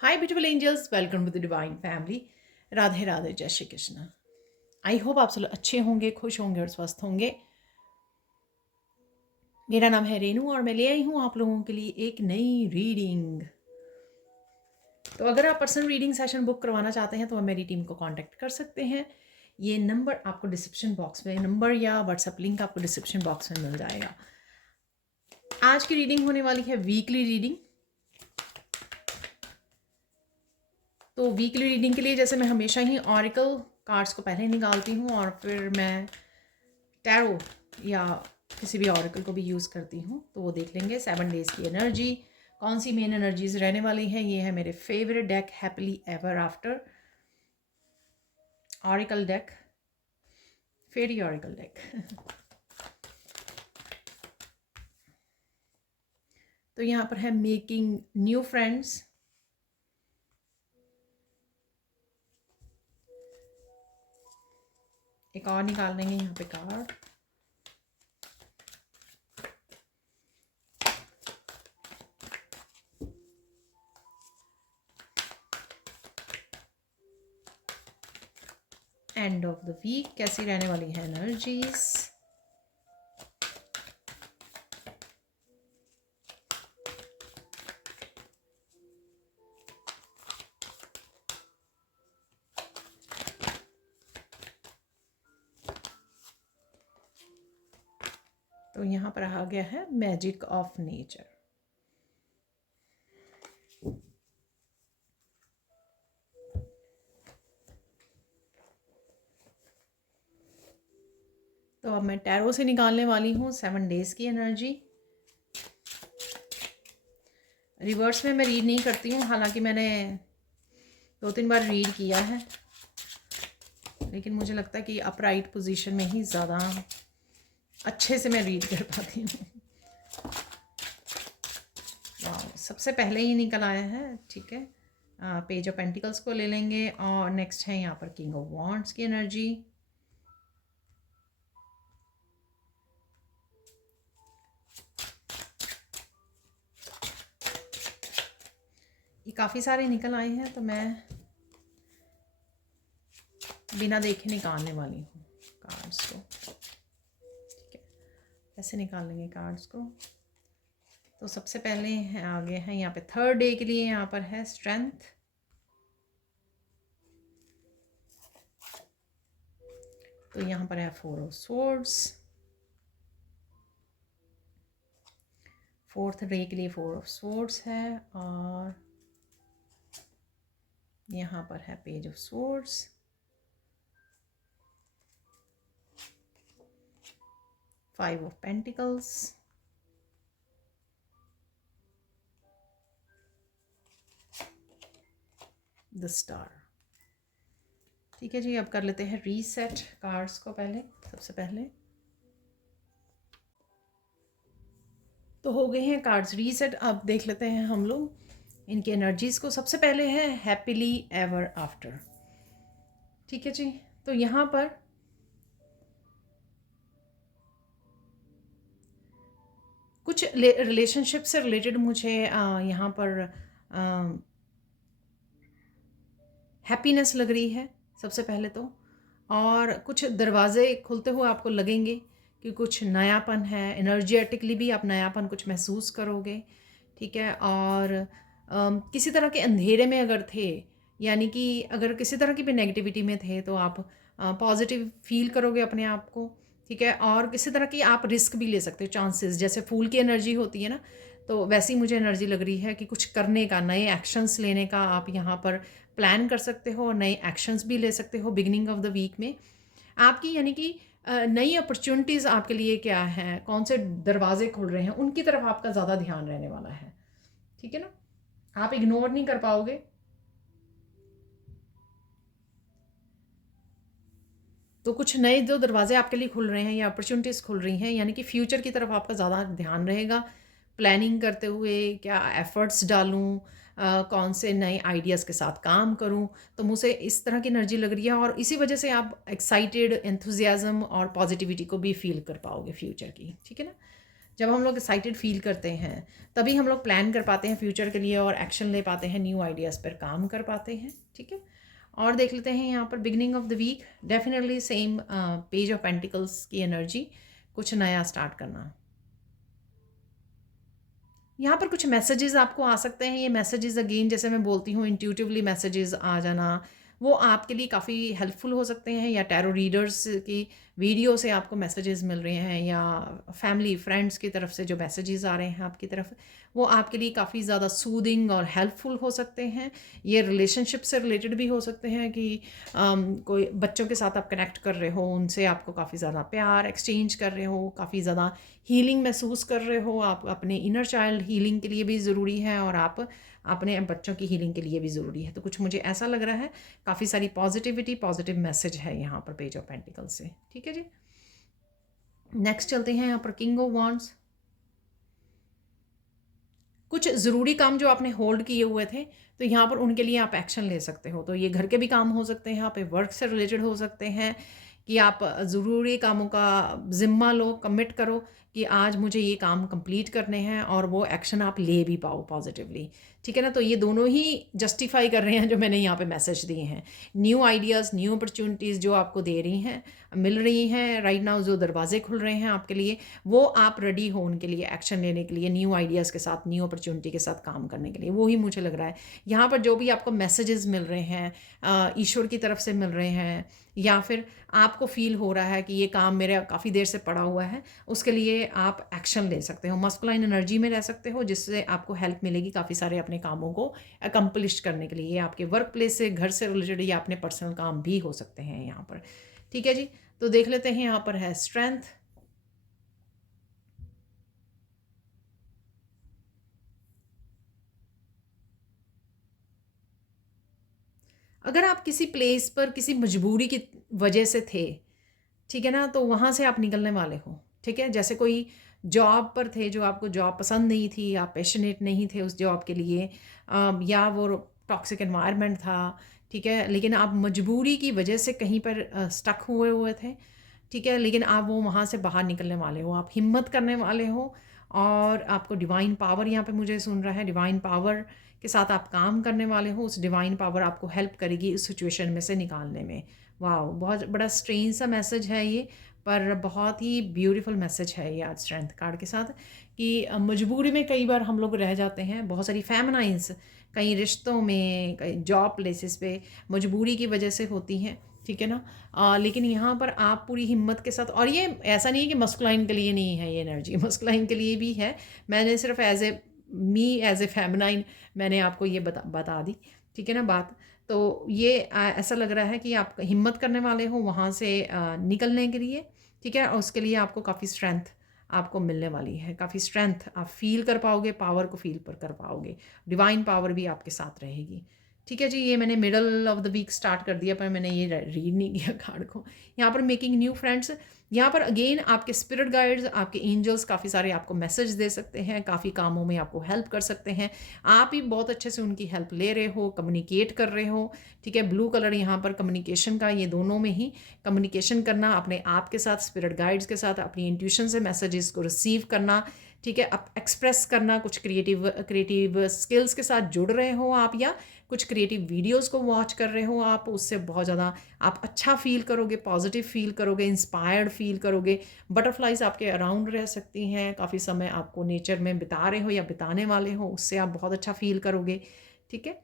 Hi beautiful angels, welcome to the divine family. Radhe Radhe, जय Shri Krishna. I hope आप सब लोग अच्छे होंगे, खुश होंगे और स्वस्थ होंगे। मेरा नाम है रेनू और मैं ले आई हूँ आप लोगों के लिए एक नई रीडिंग। तो अगर आप पर्सनल रीडिंग सेशन बुक करवाना चाहते हैं तो आप मेरी टीम को कांटेक्ट कर सकते हैं। ये नंबर आपको डिस्क्रिप्शन बॉक्स में, नंबर या व्हाट्सएप लिंक आपको डिस्क्रिप्शन बॉक्स में मिल जाएगा। आज की रीडिंग होने वाली है वीकली रीडिंग। तो वीकली रीडिंग के लिए जैसे मैं हमेशा ही ऑरिकल कार्ड्स को पहले निकालती हूँ और फिर मैं टैरो या किसी भी ऑरिकल को भी यूज़ करती हूँ। तो वो देख लेंगे 7 डेज़ की एनर्जी, कौन सी मेन एनर्जीज रहने वाली हैं। ये है मेरे favourite deck, happily ever after oracle deck, fairy oracle deck. तो यहाँ पर है मेकिंग न्यू फ्रेंड्स, एक और निकाल लेंगे यहाँ पे card. End of the week कैसी रहने वाली है एनर्जीज। तो यहाँ पर आ गया है मैजिक ऑफ नेचर। तो अब मैं टैरो से निकालने वाली हूँ 7 डेज़ की एनर्जी। रिवर्स में मैं रीड नहीं करती हूँ, हालांकि मैंने 2-3 बार रीड किया है, लेकिन मुझे लगता है कि अपराइट पोजीशन में ही ज़्यादा अच्छे से मैं रीड कर पाती हूँ। सबसे पहले ही निकल आया है, ठीक है। पेज ऑफ पेंटिकल्स को ले लेंगे और नेक्स्ट है यहाँ पर किंग ऑफ वॉन्ड्स की एनर्जी। ये काफ़ी सारे निकल आए हैं तो मैं बिना देखे निकालने वाली हूँ कार्ड्स को, ठीक है। ऐसे निकाल लेंगे कार्ड्स को। तो सबसे पहले आगे है यहाँ पे 3rd डे के लिए, यहाँ पर है स्ट्रेंथ। तो यहाँ पर है 4 ऑफ स्वॉर्ड्स। 4th डे के लिए 4 ऑफ स्वॉर्ड्स है और यहाँ पर है page of swords. 5 of pentacles, the star. ठीक है जी, अब कर लेते हैं रीसेट कार्ड्स को पहले। सबसे पहले तो हो गए हैं कार्ड्स रीसेट। अब देख लेते हैं हम लोग इनकी एनर्जीज को। सबसे पहले है हैप्पीली एवर आफ्टर, ठीक है जी। तो यहाँ पर कुछ रिलेशनशिप से रिलेटेड मुझे यहाँ पर हैप्पीनेस लग रही है सबसे पहले तो। और कुछ दरवाजे खुलते हुए आपको लगेंगे कि कुछ नयापन है, एनर्जेटिकली भी आप नयापन कुछ महसूस करोगे, ठीक है। और किसी तरह के अंधेरे में अगर थे, यानी कि अगर किसी तरह की भी नेगेटिविटी में थे, तो आप पॉजिटिव फील करोगे अपने आप को, ठीक है। और किसी तरह की आप रिस्क भी ले सकते हो, चांसेस, जैसे फूल की एनर्जी होती है ना, तो वैसी मुझे एनर्जी लग रही है कि कुछ करने का, नए एक्शंस लेने का आप यहाँ पर प्लान कर सकते हो और नए एक्शंस भी ले सकते हो बिगिनिंग ऑफ द वीक में आपकी। यानी कि नई अपॉर्चुनिटीज़ आपके लिए क्या हैं, कौन से दरवाजे खुल रहे हैं, उनकी तरफ आपका ज़्यादा ध्यान रहने वाला है, ठीक है ना। आप इग्नोर नहीं कर पाओगे। तो कुछ नए जो दरवाजे आपके लिए खुल रहे हैं या अपॉर्चुनिटीज़ खुल रही हैं, यानी कि फ्यूचर की तरफ आपका ज़्यादा ध्यान रहेगा। प्लानिंग करते हुए क्या एफ़र्ट्स डालूँ, कौन से नए आइडियाज़ के साथ काम करूँ, तो मुझे इस तरह की एनर्जी लग रही है। और इसी वजह से आप एक्साइटेड, एंथुजियाज़म और पॉजिटिविटी को भी फील कर पाओगे फ्यूचर की, ठीक है ना। जब हम लोग एक्साइटेड फील करते हैं तभी हम लोग प्लान कर पाते हैं फ्यूचर के लिए और एक्शन ले पाते हैं, न्यू आइडियाज़ पर काम कर पाते हैं। ठीक है, और देख लेते हैं यहाँ पर beginning of the week, definitely same page of pentacles की एनर्जी, कुछ नया स्टार्ट करना। यहाँ पर कुछ मैसेजेस आपको आ सकते हैं। ये मैसेजेस अगेन जैसे मैं बोलती हूँ इंट्यूटिवली मैसेजेस आ जाना, वो आपके लिए काफ़ी हेल्पफुल हो सकते हैं, या टैरो रीडर्स की वीडियो से आपको मैसेजेस मिल रहे हैं, या फैमिली फ्रेंड्स की तरफ से जो मैसेजेस आ रहे हैं आपकी तरफ, वो आपके लिए काफ़ी ज़्यादा सूदिंग और हेल्पफुल हो सकते हैं। ये रिलेशनशिप से रिलेटेड भी हो सकते हैं कि कोई बच्चों के साथ आप कनेक्ट कर रहे हो, उनसे आपको काफ़ी ज़्यादा प्यार एक्सचेंज कर रहे हो, काफ़ी ज़्यादा हीलिंग महसूस कर रहे हो। आप अपने इनर चाइल्ड हीलिंग के लिए भी ज़रूरी है और आप अपने बच्चों की हीलिंग के लिए भी ज़रूरी है। तो कुछ मुझे ऐसा लग रहा है काफ़ी सारी पॉजिटिविटी, पॉजिटिव मैसेज है यहाँ पर पेज ऑफ पेंटिकल्स से। ठीक है जी, नेक्स्ट चलते हैं यहाँ पर किंग ऑफ वांड्स। कुछ ज़रूरी काम जो आपने होल्ड किए हुए थे, तो यहाँ पर उनके लिए आप एक्शन ले सकते हो। तो ये घर के भी काम हो सकते हैं, आप वर्क से रिलेटेड हो सकते हैं कि आप ज़रूरी कामों का ज़िम्मा लो, कमिट करो कि आज मुझे ये काम कंप्लीट करने हैं, और वो एक्शन आप ले भी पाओ पॉजिटिवली। ठीक है ना, तो ये दोनों ही जस्टिफाई कर रहे हैं जो मैंने यहाँ पे मैसेज दिए हैं। न्यू आइडियाज़, न्यू अपॉर्चुनिटीज़ जो आपको दे रही हैं, मिल रही हैं राइट नाउ, जो दरवाजे खुल रहे हैं आपके लिए, वो आप रेडी हो उनके लिए एक्शन लेने के लिए, न्यू आइडियाज़ के साथ, न्यू अपॉर्चुनिटी के साथ काम करने के लिए। वो ही मुझे लग रहा है यहाँ पर जो भी आपको मैसेजेस मिल रहे हैं ईश्वर की तरफ से मिल रहे हैं, या फिर आपको फील हो रहा है कि ये काम मेरा काफ़ी देर से पड़ा हुआ है, उसके लिए आप एक्शन ले सकते हो, मस्कुलाइन एनर्जी में रह सकते हो, जिससे आपको हेल्प मिलेगी काफ़ी सारे अपने कामों को अकम्पलिश करने के लिए। ये आपके वर्क प्लेस से, घर से रिलेटेड, या अपने पर्सनल काम भी हो सकते हैं यहाँ पर। ठीक है जी, तो देख लेते हैं यहाँ पर है स्ट्रेंथ। अगर आप किसी प्लेस पर किसी मजबूरी की वजह से थे, ठीक है ना, तो वहाँ से आप निकलने वाले हो। ठीक है, जैसे कोई जॉब पर थे जो आपको जॉब पसंद नहीं थी, आप पैशनेट नहीं थे उस जॉब के लिए, या वो टॉक्सिक एनवायरनमेंट था। ठीक है, लेकिन आप मजबूरी की वजह से कहीं पर स्टक हुए हुए थे। ठीक है, लेकिन आप वो वहाँ से बाहर निकलने वाले हो, आप हिम्मत करने वाले हो, और आपको डिवाइन पावर यहाँ पे मुझे सुन रहा है, डिवाइन पावर के साथ आप काम करने वाले हो। उस डिवाइन पावर आपको हेल्प करेगी इस सिचुएशन में से निकालने में। वाह, बहुत बड़ा स्ट्रेंज सा मैसेज है ये, पर बहुत ही ब्यूटीफुल मैसेज है ये आज स्ट्रेंथ कार्ड के साथ, कि मजबूरी में कई बार हम लोग रह जाते हैं। बहुत सारी फेमिनाइंस कई रिश्तों में, कई जॉब प्लेसेस पे मजबूरी की वजह से होती हैं। ठीक है ना, लेकिन यहाँ पर आप पूरी हिम्मत के साथ, और ये ऐसा नहीं है कि मस्कुलाइन के लिए नहीं है ये एनर्जी, मस्कुलाइन के लिए भी है। मैंने सिर्फ एज ए फेमिनाइन मैंने आपको ये बता दी। ठीक है ना बात, तो ये ऐसा लग रहा है कि आप हिम्मत करने वाले हो वहाँ से निकलने के लिए। ठीक है, और उसके लिए आपको काफ़ी स्ट्रेंथ आपको मिलने वाली है, काफ़ी स्ट्रेंथ आप फील कर पाओगे, पावर को फील कर पाओगे, डिवाइन पावर भी आपके साथ रहेगी। ठीक है जी, ये मैंने middle of the week start कर दिया, पर मैंने ये रीड नहीं किया कार्ड को। यहाँ पर मेकिंग न्यू फ्रेंड्स, यहाँ पर अगेन आपके स्पिरिट गाइड्स, आपके एंजल्स काफ़ी सारे आपको मैसेज दे सकते हैं, काफ़ी कामों में आपको हेल्प कर सकते हैं। आप ही बहुत अच्छे से उनकी हेल्प ले रहे हो, कम्युनिकेट कर रहे हो। ठीक है, ब्लू कलर यहाँ पर कम्युनिकेशन का, ये दोनों में ही कम्युनिकेशन करना, अपने आप के साथ, स्पिरिट गाइड्स के साथ, अपनी इंट्यूशन से मैसेजेस को रिसीव करना। ठीक है, अब एक्सप्रेस करना, कुछ क्रिएटिव स्किल्स के साथ जुड़ रहे हो आप, या कुछ क्रिएटिव वीडियोस को वॉच कर रहे हो आप, उससे बहुत ज़्यादा आप अच्छा फील करोगे, पॉजिटिव फील करोगे, इंस्पायर्ड फील करोगे। बटरफ्लाइज आपके अराउंड रह सकती हैं, काफ़ी समय आपको नेचर में बिता रहे हो या बिताने वाले हो, उससे आप बहुत अच्छा फील करोगे। ठीक है,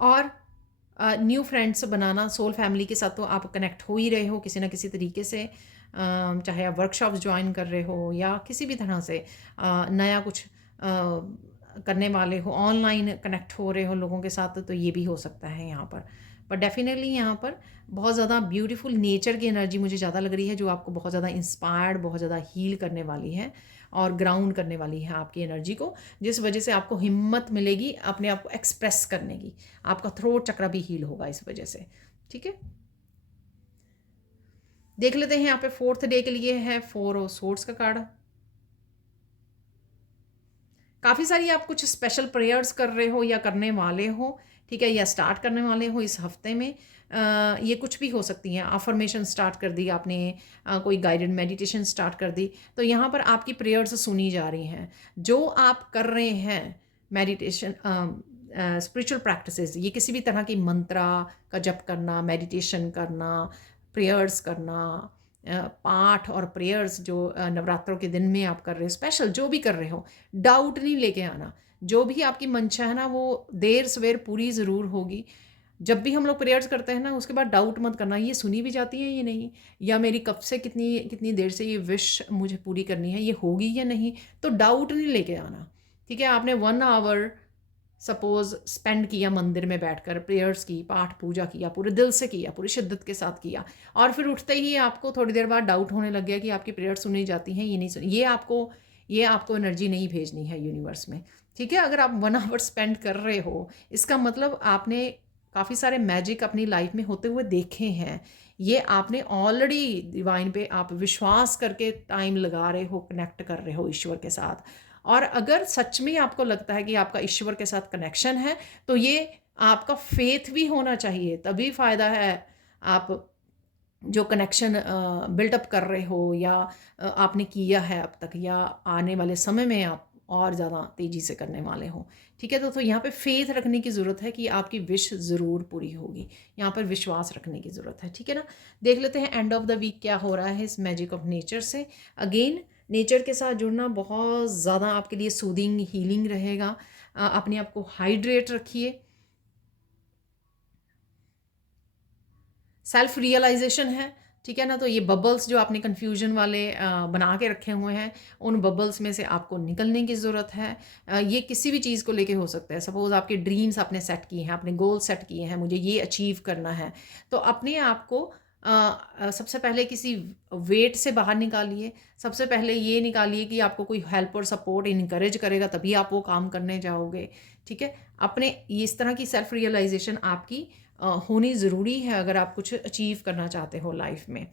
और न्यू फ्रेंड्स बनाना, सोल फैमिली के साथ तो आप कनेक्ट हो ही रहे हो किसी ना किसी तरीके से, चाहे आप वर्कशॉप्स ज्वाइन कर रहे हो या किसी भी तरह से नया कुछ करने वाले हो, ऑनलाइन कनेक्ट हो रहे हो लोगों के साथ, तो ये भी हो सकता है यहाँ पर डेफिनेटली यहाँ पर बहुत ज़्यादा ब्यूटीफुल नेचर की एनर्जी मुझे ज़्यादा लग रही है, जो आपको बहुत ज़्यादा इंस्पायर्ड, बहुत ज़्यादा हील करने वाली है और ग्राउंड करने वाली है आपकी एनर्जी को, जिस वजह से आपको हिम्मत मिलेगी अपने आप को एक्सप्रेस करने की। आपका थ्रोट चक्र भी हील होगा इस वजह से। ठीक है, देख लेते हैं यहाँ पे फोर्थ डे के लिए है 4 ऑफ सोर्ड्स का कार्ड। काफ़ी सारी आप कुछ स्पेशल प्रेयर्स कर रहे हो या करने वाले हो। ठीक है, या स्टार्ट करने वाले हो इस हफ्ते में, ये कुछ भी हो सकती हैं। अफर्मेशन स्टार्ट कर दी आपने, कोई गाइडेड मेडिटेशन स्टार्ट कर दी, तो यहाँ पर आपकी प्रेयर्स सुनी जा रही हैं। जो आप कर रहे हैं मेडिटेशन, स्पिरिचुअल प्रैक्टिसेस, ये किसी भी तरह की मंत्रा का जप करना, मेडिटेशन करना, प्रेयर्स करना, पाठ और प्रेयर्स जो नवरात्रों के दिन में आप कर रहे हो, स्पेशल जो भी कर रहे हो, डाउट नहीं लेके आना। जो भी आपकी मंशा है ना, वो देर सवेर पूरी ज़रूर होगी। जब भी हम लोग प्रेयर्स करते हैं ना, उसके बाद डाउट मत करना ये सुनी भी जाती है ये नहीं, या मेरी कब से कितनी कितनी देर से ये विश मुझे पूरी करनी है, ये होगी या नहीं। तो डाउट नहीं लेके आना। ठीक है, आपने 1 आवर सपोज़ स्पेंड किया मंदिर में बैठकर, प्रेयर्स की, पाठ पूजा किया, पूरे दिल से किया, पूरी शिद्दत के साथ किया, और फिर उठते ही आपको थोड़ी देर बाद डाउट होने लग गया कि आपकी प्रेयर सुनी जाती हैं, ये नहीं सुनी। ये आपको एनर्जी नहीं भेजनी है यूनिवर्स में। ठीक है, अगर आप 1 आवर स्पेंड कर रहे हो, इसका मतलब आपने काफ़ी सारे मैजिक अपनी लाइफ में होते हुए देखे हैं। ये आपने ऑलरेडी डिवाइन पे आप विश्वास करके टाइम लगा रहे हो, कनेक्ट कर रहे हो ईश्वर के साथ। और अगर सच में आपको लगता है कि आपका ईश्वर के साथ कनेक्शन है, तो ये आपका फेथ भी होना चाहिए, तभी फ़ायदा है। आप जो कनेक्शन बिल्डअप कर रहे हो, या आपने किया है अब तक, या आने वाले समय में आप और ज़्यादा तेज़ी से करने वाले हो। ठीक है, तो यहाँ पे फेथ रखने की ज़रूरत है कि आपकी विश ज़रूर पूरी होगी। यहाँ पर विश्वास रखने की ज़रूरत है। ठीक है ना, देख लेते हैं एंड ऑफ द वीक क्या हो रहा है इस मैजिक ऑफ नेचर से। अगेन, नेचर के साथ जुड़ना बहुत ज़्यादा आपके लिए सूदिंग, हीलिंग रहेगा। अपने आप को हाइड्रेट रखिए। सेल्फ रियलाइजेशन है, ठीक है ना, तो ये बबल्स जो आपने कन्फ्यूजन वाले बना के रखे हुए हैं, उन बबल्स में से आपको निकलने की ज़रूरत है। ये किसी भी चीज़ को लेके हो सकता है। सपोज़ आपके ड्रीम्स आपने सेट किए हैं, आपने गोल सेट किए हैं, मुझे ये अचीव करना है, तो अपने आप को सबसे पहले किसी वेट से बाहर निकालिए। सबसे पहले ये निकालिए कि आपको कोई हेल्प और सपोर्ट इनकरेज करेगा, तभी आप वो काम करने जाओगे। ठीक है, अपने इस तरह की सेल्फ रियलाइजेशन आपकी होनी ज़रूरी है अगर आप कुछ अचीव करना चाहते हो लाइफ में।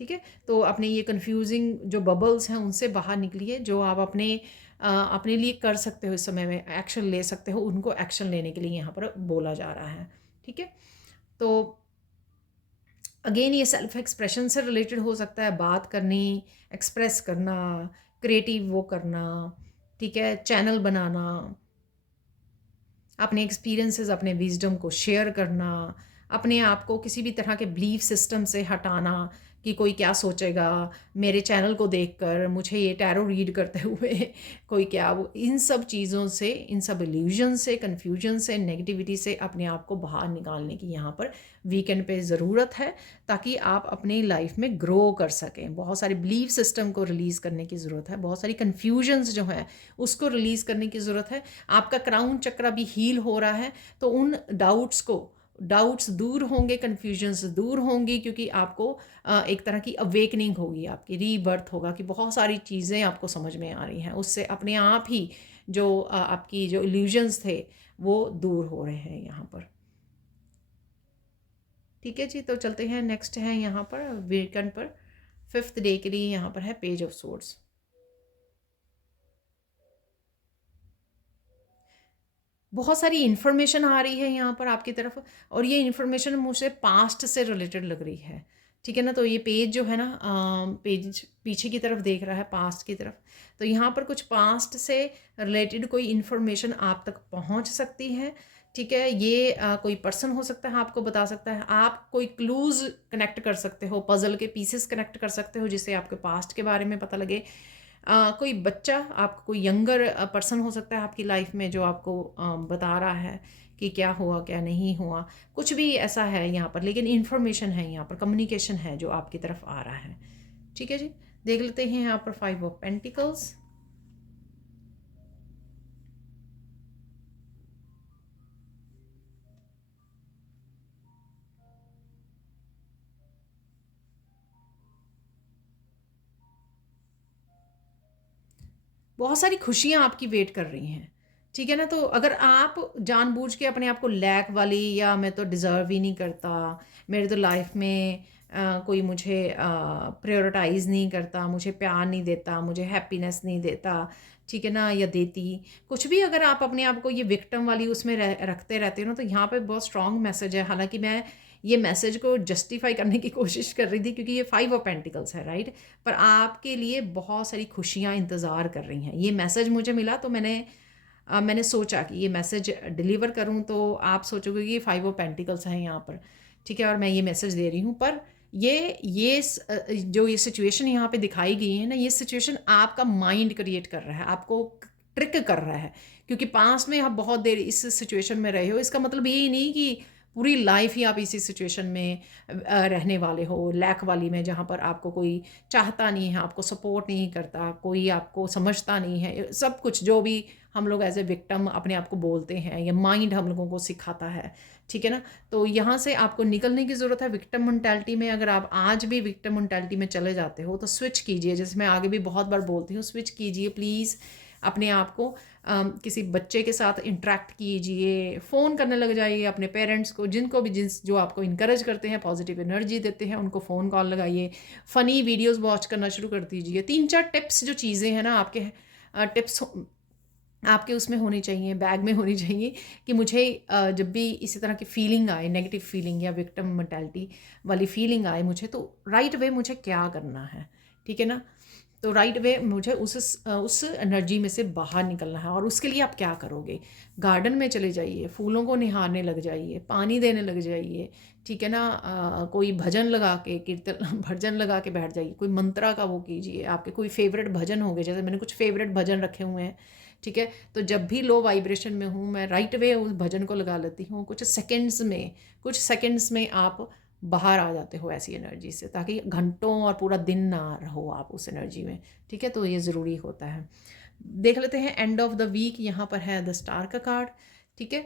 ठीक है, तो अपने ये कंफ्यूजिंग जो बबल्स हैं उनसे बाहर निकलिए। जो आप अपने लिए कर सकते हो, इस समय में एक्शन ले सकते हो, उनको एक्शन लेने के लिए यहाँ पर बोला जा रहा है। ठीक है, तो अगेन ये सेल्फ एक्सप्रेशन से रिलेटेड हो सकता है, बात करनी, एक्सप्रेस करना, क्रिएटिव वो करना, ठीक है, चैनल बनाना, अपने एक्सपीरियंसेस, अपने विजडम को शेयर करना, अपने आप को किसी भी तरह के बिलीफ सिस्टम से हटाना कि कोई क्या सोचेगा मेरे चैनल को देखकर, मुझे ये टैरो रीड करते हुए कोई क्या, वो इन सब चीज़ों से, इन सब इल्यूजन से, कन्फ्यूजन से, नेगेटिविटी से अपने आप को बाहर निकालने की यहाँ पर वीकेंड पे ज़रूरत है, ताकि आप अपनी लाइफ में ग्रो कर सकें। बहुत सारे बिलीफ सिस्टम को रिलीज़ करने की ज़रूरत है, बहुत सारी कन्फ्यूजन्स जो हैं उसको रिलीज़ करने की ज़रूरत है। आपका क्राउन चक्र भी हील हो रहा है, तो उन डाउट्स दूर होंगे, कन्फ्यूजन्स दूर होंगी, क्योंकि आपको एक तरह की अवेकनिंग होगी, आपकी रीबर्थ होगा कि बहुत सारी चीज़ें आपको समझ में आ रही हैं। उससे अपने आप ही जो आपकी जो इल्यूजन्स थे वो दूर हो रहे हैं यहाँ पर। ठीक है जी, तो चलते हैं, नेक्स्ट है यहाँ पर वीकेंड पर 5th डे के लिए यहाँ पर है पेज ऑफ सोर्ड्स। बहुत सारी इन्फॉर्मेशन आ रही है यहाँ पर आपकी तरफ, और ये इन्फॉर्मेशन मुझे पास्ट से रिलेटेड लग रही है। ठीक है ना, तो ये पेज जो है ना, पेज पीछे की तरफ देख रहा है, पास्ट की तरफ। तो यहाँ पर कुछ पास्ट से रिलेटेड कोई इन्फॉर्मेशन आप तक पहुँच सकती है। ठीक है, ये कोई पर्सन हो सकता है, आपको बता सकता है। आप कोई क्लूज़ कनेक्ट कर सकते हो, पज़ल के पीसेस कनेक्ट कर सकते हो, जिससे आपके पास्ट के बारे में पता लगे। कोई बच्चा, आपका कोई यंगर पर्सन हो सकता है आपकी लाइफ में, जो आपको बता रहा है कि क्या हुआ क्या नहीं हुआ, कुछ भी ऐसा है यहाँ पर। लेकिन इन्फॉर्मेशन है यहाँ पर, कम्युनिकेशन है जो आपकी तरफ आ रहा है। ठीक है जी, देख लेते हैं यहाँ पर 5 ऑफ पेंटिकल्स। बहुत सारी खुशियाँ आपकी वेट कर रही हैं। ठीक है ना, तो अगर आप जानबूझ के अपने आप को लैक वाली, या मैं तो डिज़र्व ही नहीं करता, मेरे तो लाइफ में कोई मुझे प्रायोरिटाइज़ नहीं करता, मुझे प्यार नहीं देता, मुझे हैप्पीनेस नहीं देता, ठीक है ना, या देती, कुछ भी अगर आप अपने आप को ये विक्टिम वाली उसमें रखते रहते हो ना, तो यहाँ पे बहुत स्ट्रॉन्ग मैसेज है। हालांकि मैं ये मैसेज को जस्टिफाई करने की कोशिश कर रही थी क्योंकि ये 5 ऑफ पेंटिकल्स है, राइट। पर आपके लिए बहुत सारी खुशियाँ इंतज़ार कर रही हैं। ये मैसेज मुझे मिला तो मैंने सोचा कि ये मैसेज डिलीवर करूं, तो आप सोचोगे कि ये 5 ऑफ पेंटिकल्स हैं यहाँ पर, ठीक है, और मैं ये मैसेज दे रही हूँ। पर जो ये सिचुएशन यहाँ पे दिखाई गई है ना, ये सिचुएशन आपका माइंड क्रिएट कर रहा है, आपको ट्रिक कर रहा है। क्योंकि पास्ट में आप बहुत देर इस सिचुएशन में रहे हो, इसका मतलब ये नहीं कि पूरी लाइफ ही आप इसी सिचुएशन में रहने वाले हो, लैक वाली में, जहाँ पर आपको कोई चाहता नहीं है, आपको सपोर्ट नहीं करता, कोई आपको समझता नहीं है। सब कुछ जो भी हम लोग एज ए विक्टिम अपने आप को बोलते हैं, ये माइंड हम लोगों को सिखाता है, ठीक है ना। तो यहाँ से आपको निकलने की ज़रूरत है विक्टिम मेंटालिटी में। अगर आप आज भी विक्टिम मेंटालिटी में चले जाते हो तो स्विच कीजिए, जैसे मैं आगे भी बहुत बार बोलती हूँ, स्विच कीजिए प्लीज़। अपने आप को किसी बच्चे के साथ इंटरेक्ट कीजिए, फ़ोन करने लग जाइए अपने पेरेंट्स को, जिनको भी जो आपको इनकरेज करते हैं, पॉजिटिव एनर्जी देते हैं, उनको फ़ोन कॉल लगाइए, फ़नी वीडियोस वॉच करना शुरू कर दीजिए। 3-4 टिप्स जो चीज़ें हैं ना आपके, टिप्स आपके उसमें होनी चाहिए, बैग में होनी चाहिए, कि मुझे जब भी इसी तरह की फीलिंग आए, नेगेटिव फीलिंग या विक्टिम मेंटालिटी वाली फीलिंग आए मुझे, तो राइट वे मुझे क्या करना है, ठीक है ना। तो राइट वे मुझे उस एनर्जी में से बाहर निकलना है। और उसके लिए आप क्या करोगे? गार्डन में चले जाइए, फूलों को निहारने लग जाइए, पानी देने लग जाइए, ठीक है ना। कोई भजन लगा के, कीर्तन भजन लगा के बैठ जाइए, कोई मंत्रा का वो कीजिए। आपके कोई फेवरेट भजन होंगे, जैसे मैंने कुछ फेवरेट भजन रखे हुए हैं, ठीक है। तो जब भी लो वाइब्रेशन में हूँ, मैं राइट वे उस भजन को लगा लेती हूँ। कुछ सेकंड्स में आप बाहर आ जाते हो ऐसी एनर्जी से, ताकि घंटों और पूरा दिन ना रहो आप उस एनर्जी में, ठीक है। तो ये ज़रूरी होता है। देख लेते हैं एंड ऑफ द वीक, यहाँ पर है द स्टार का कार्ड, ठीक है।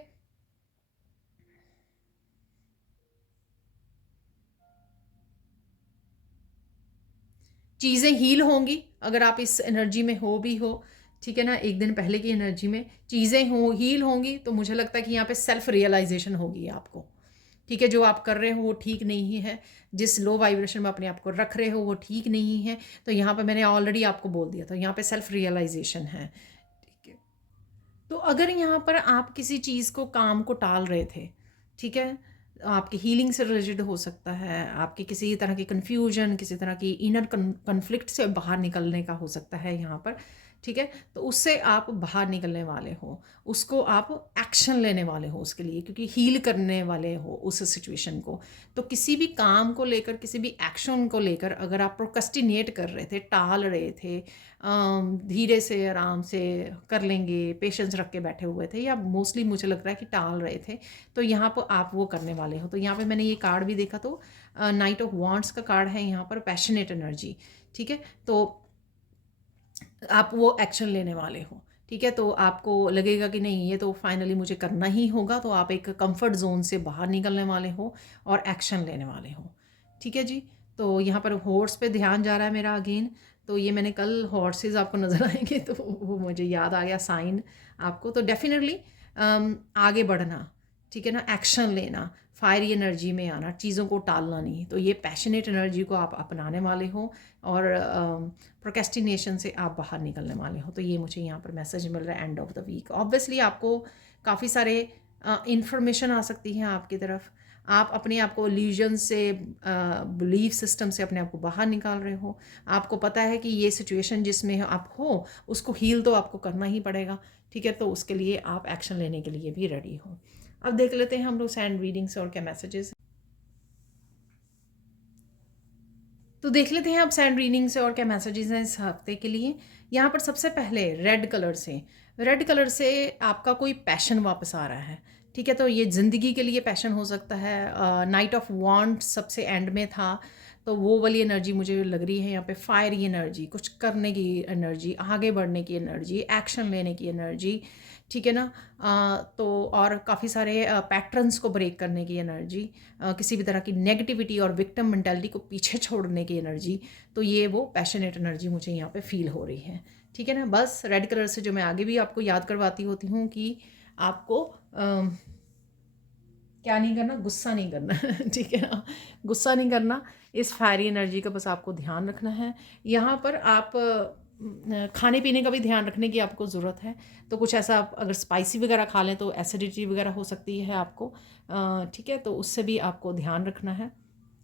चीज़ें हील होंगी अगर आप इस एनर्जी में हो भी हो, ठीक है ना। एक दिन पहले की एनर्जी में चीज़ें हील होंगी, तो मुझे लगता है कि यहाँ पे सेल्फ रियलाइजेशन होगी आपको, ठीक है। जो आप कर रहे हो वो ठीक नहीं है, जिस लो वाइब्रेशन में अपने आप को रख रहे हो वो ठीक नहीं है। तो यहाँ पे मैंने ऑलरेडी आपको बोल दिया था, यहाँ पे सेल्फ रियलाइजेशन है, ठीक है। तो अगर यहाँ पर आप किसी चीज़ को, काम को टाल रहे थे, ठीक है, आपकी हीलिंग से रिलेटेड हो सकता है, आपकी किसी तरह की कन्फ्यूजन, किसी तरह की इनर कन्फ्लिक्ट से बाहर निकलने का हो सकता है यहाँ पर, ठीक है। तो उससे आप बाहर निकलने वाले हो, उसको आप एक्शन लेने वाले हो उसके लिए, क्योंकि हील करने वाले हो उस सिचुएशन को। तो किसी भी काम को लेकर, किसी भी एक्शन को लेकर अगर आप प्रोक्रेस्टिनेट कर रहे थे, टाल रहे थे, धीरे से आराम से कर लेंगे, पेशेंस रख के बैठे हुए थे, या मोस्टली मुझे लग रहा है कि टाल रहे थे, तो यहाँ पर आप वो करने वाले हो। तो यहाँ पे मैंने ये कार्ड भी देखा, तो नाइट ऑफ वॉन्ड्स का कार्ड है यहाँ पर, पैशनेट एनर्जी, ठीक है। तो आप वो एक्शन लेने वाले हो, ठीक है। तो आपको लगेगा कि नहीं, ये तो फाइनली मुझे करना ही होगा, तो आप एक कंफर्ट जोन से बाहर निकलने वाले हो और एक्शन लेने वाले हो, ठीक है जी। तो यहाँ पर हॉर्स पे ध्यान जा रहा है मेरा अगेन। तो ये मैंने कल हॉर्सेस आपको नज़र आएंगे, तो वो मुझे याद आ गया साइन आपको। तो डेफिनेटली आगे बढ़ना, ठीक है ना, एक्शन लेना, फायरी एनर्जी में आना, चीज़ों को टालना नहीं। तो ये पैशनेट एनर्जी को आप अपनाने वाले हो, और प्रोक्रेस्टिनेशन से आप बाहर निकलने वाले हो। तो ये मुझे यहाँ पर मैसेज मिल रहा है end of the week. Obviously आपको काफ़ी सारे इंफॉर्मेशन आ सकती हैं आपकी तरफ, आप अपने आप को इल्यूजन से, बिलीफ सिस्टम से अपने आप को बाहर निकाल रहे हो। आपको पता है कि ये सिचुएशन जिसमें आप हो, उसको हील तो आपको करना ही पड़ेगा, ठीक है। तो उसके लिए आप एक्शन लेने के लिए भी रेडी हो। अब देख लेते हैं हम लोग सैंड रीडिंग से और क्या मैसेजेस। तो देख लेते हैं अब सैंड रीडिंग से और क्या मैसेजेस हैं इस हफ्ते के लिए। यहाँ पर सबसे पहले रेड कलर से आपका कोई पैशन वापस आ रहा है, ठीक है। तो ये ज़िंदगी के लिए पैशन हो सकता है। नाइट ऑफ वॉन्ट सबसे एंड में था, तो वो वाली एनर्जी मुझे लग रही है यहाँ पे। फायरी एनर्जी, कुछ करने की एनर्जी, आगे बढ़ने की एनर्जी, एक्शन लेने की एनर्जी, ठीक है ना। तो और काफ़ी सारे पैटर्न्स को ब्रेक करने की एनर्जी, किसी भी तरह की नेगेटिविटी और विक्टिम मेंटालिटी को पीछे छोड़ने की एनर्जी। तो ये वो पैशनेट एनर्जी मुझे यहाँ पे फील हो रही है, ठीक है ना। बस रेड कलर से जो मैं आगे भी आपको याद करवाती होती हूँ कि आपको क्या नहीं करना, गुस्सा नहीं करना ठीक है ना, गुस्सा नहीं करना। इस फायरी एनर्जी का बस आपको ध्यान रखना है। यहाँ पर आप खाने पीने का भी ध्यान रखने की आपको ज़रूरत है। तो कुछ ऐसा आप अगर स्पाइसी वगैरह खा लें तो एसिडिटी वगैरह हो सकती है आपको, ठीक है, तो उससे भी आपको ध्यान रखना है।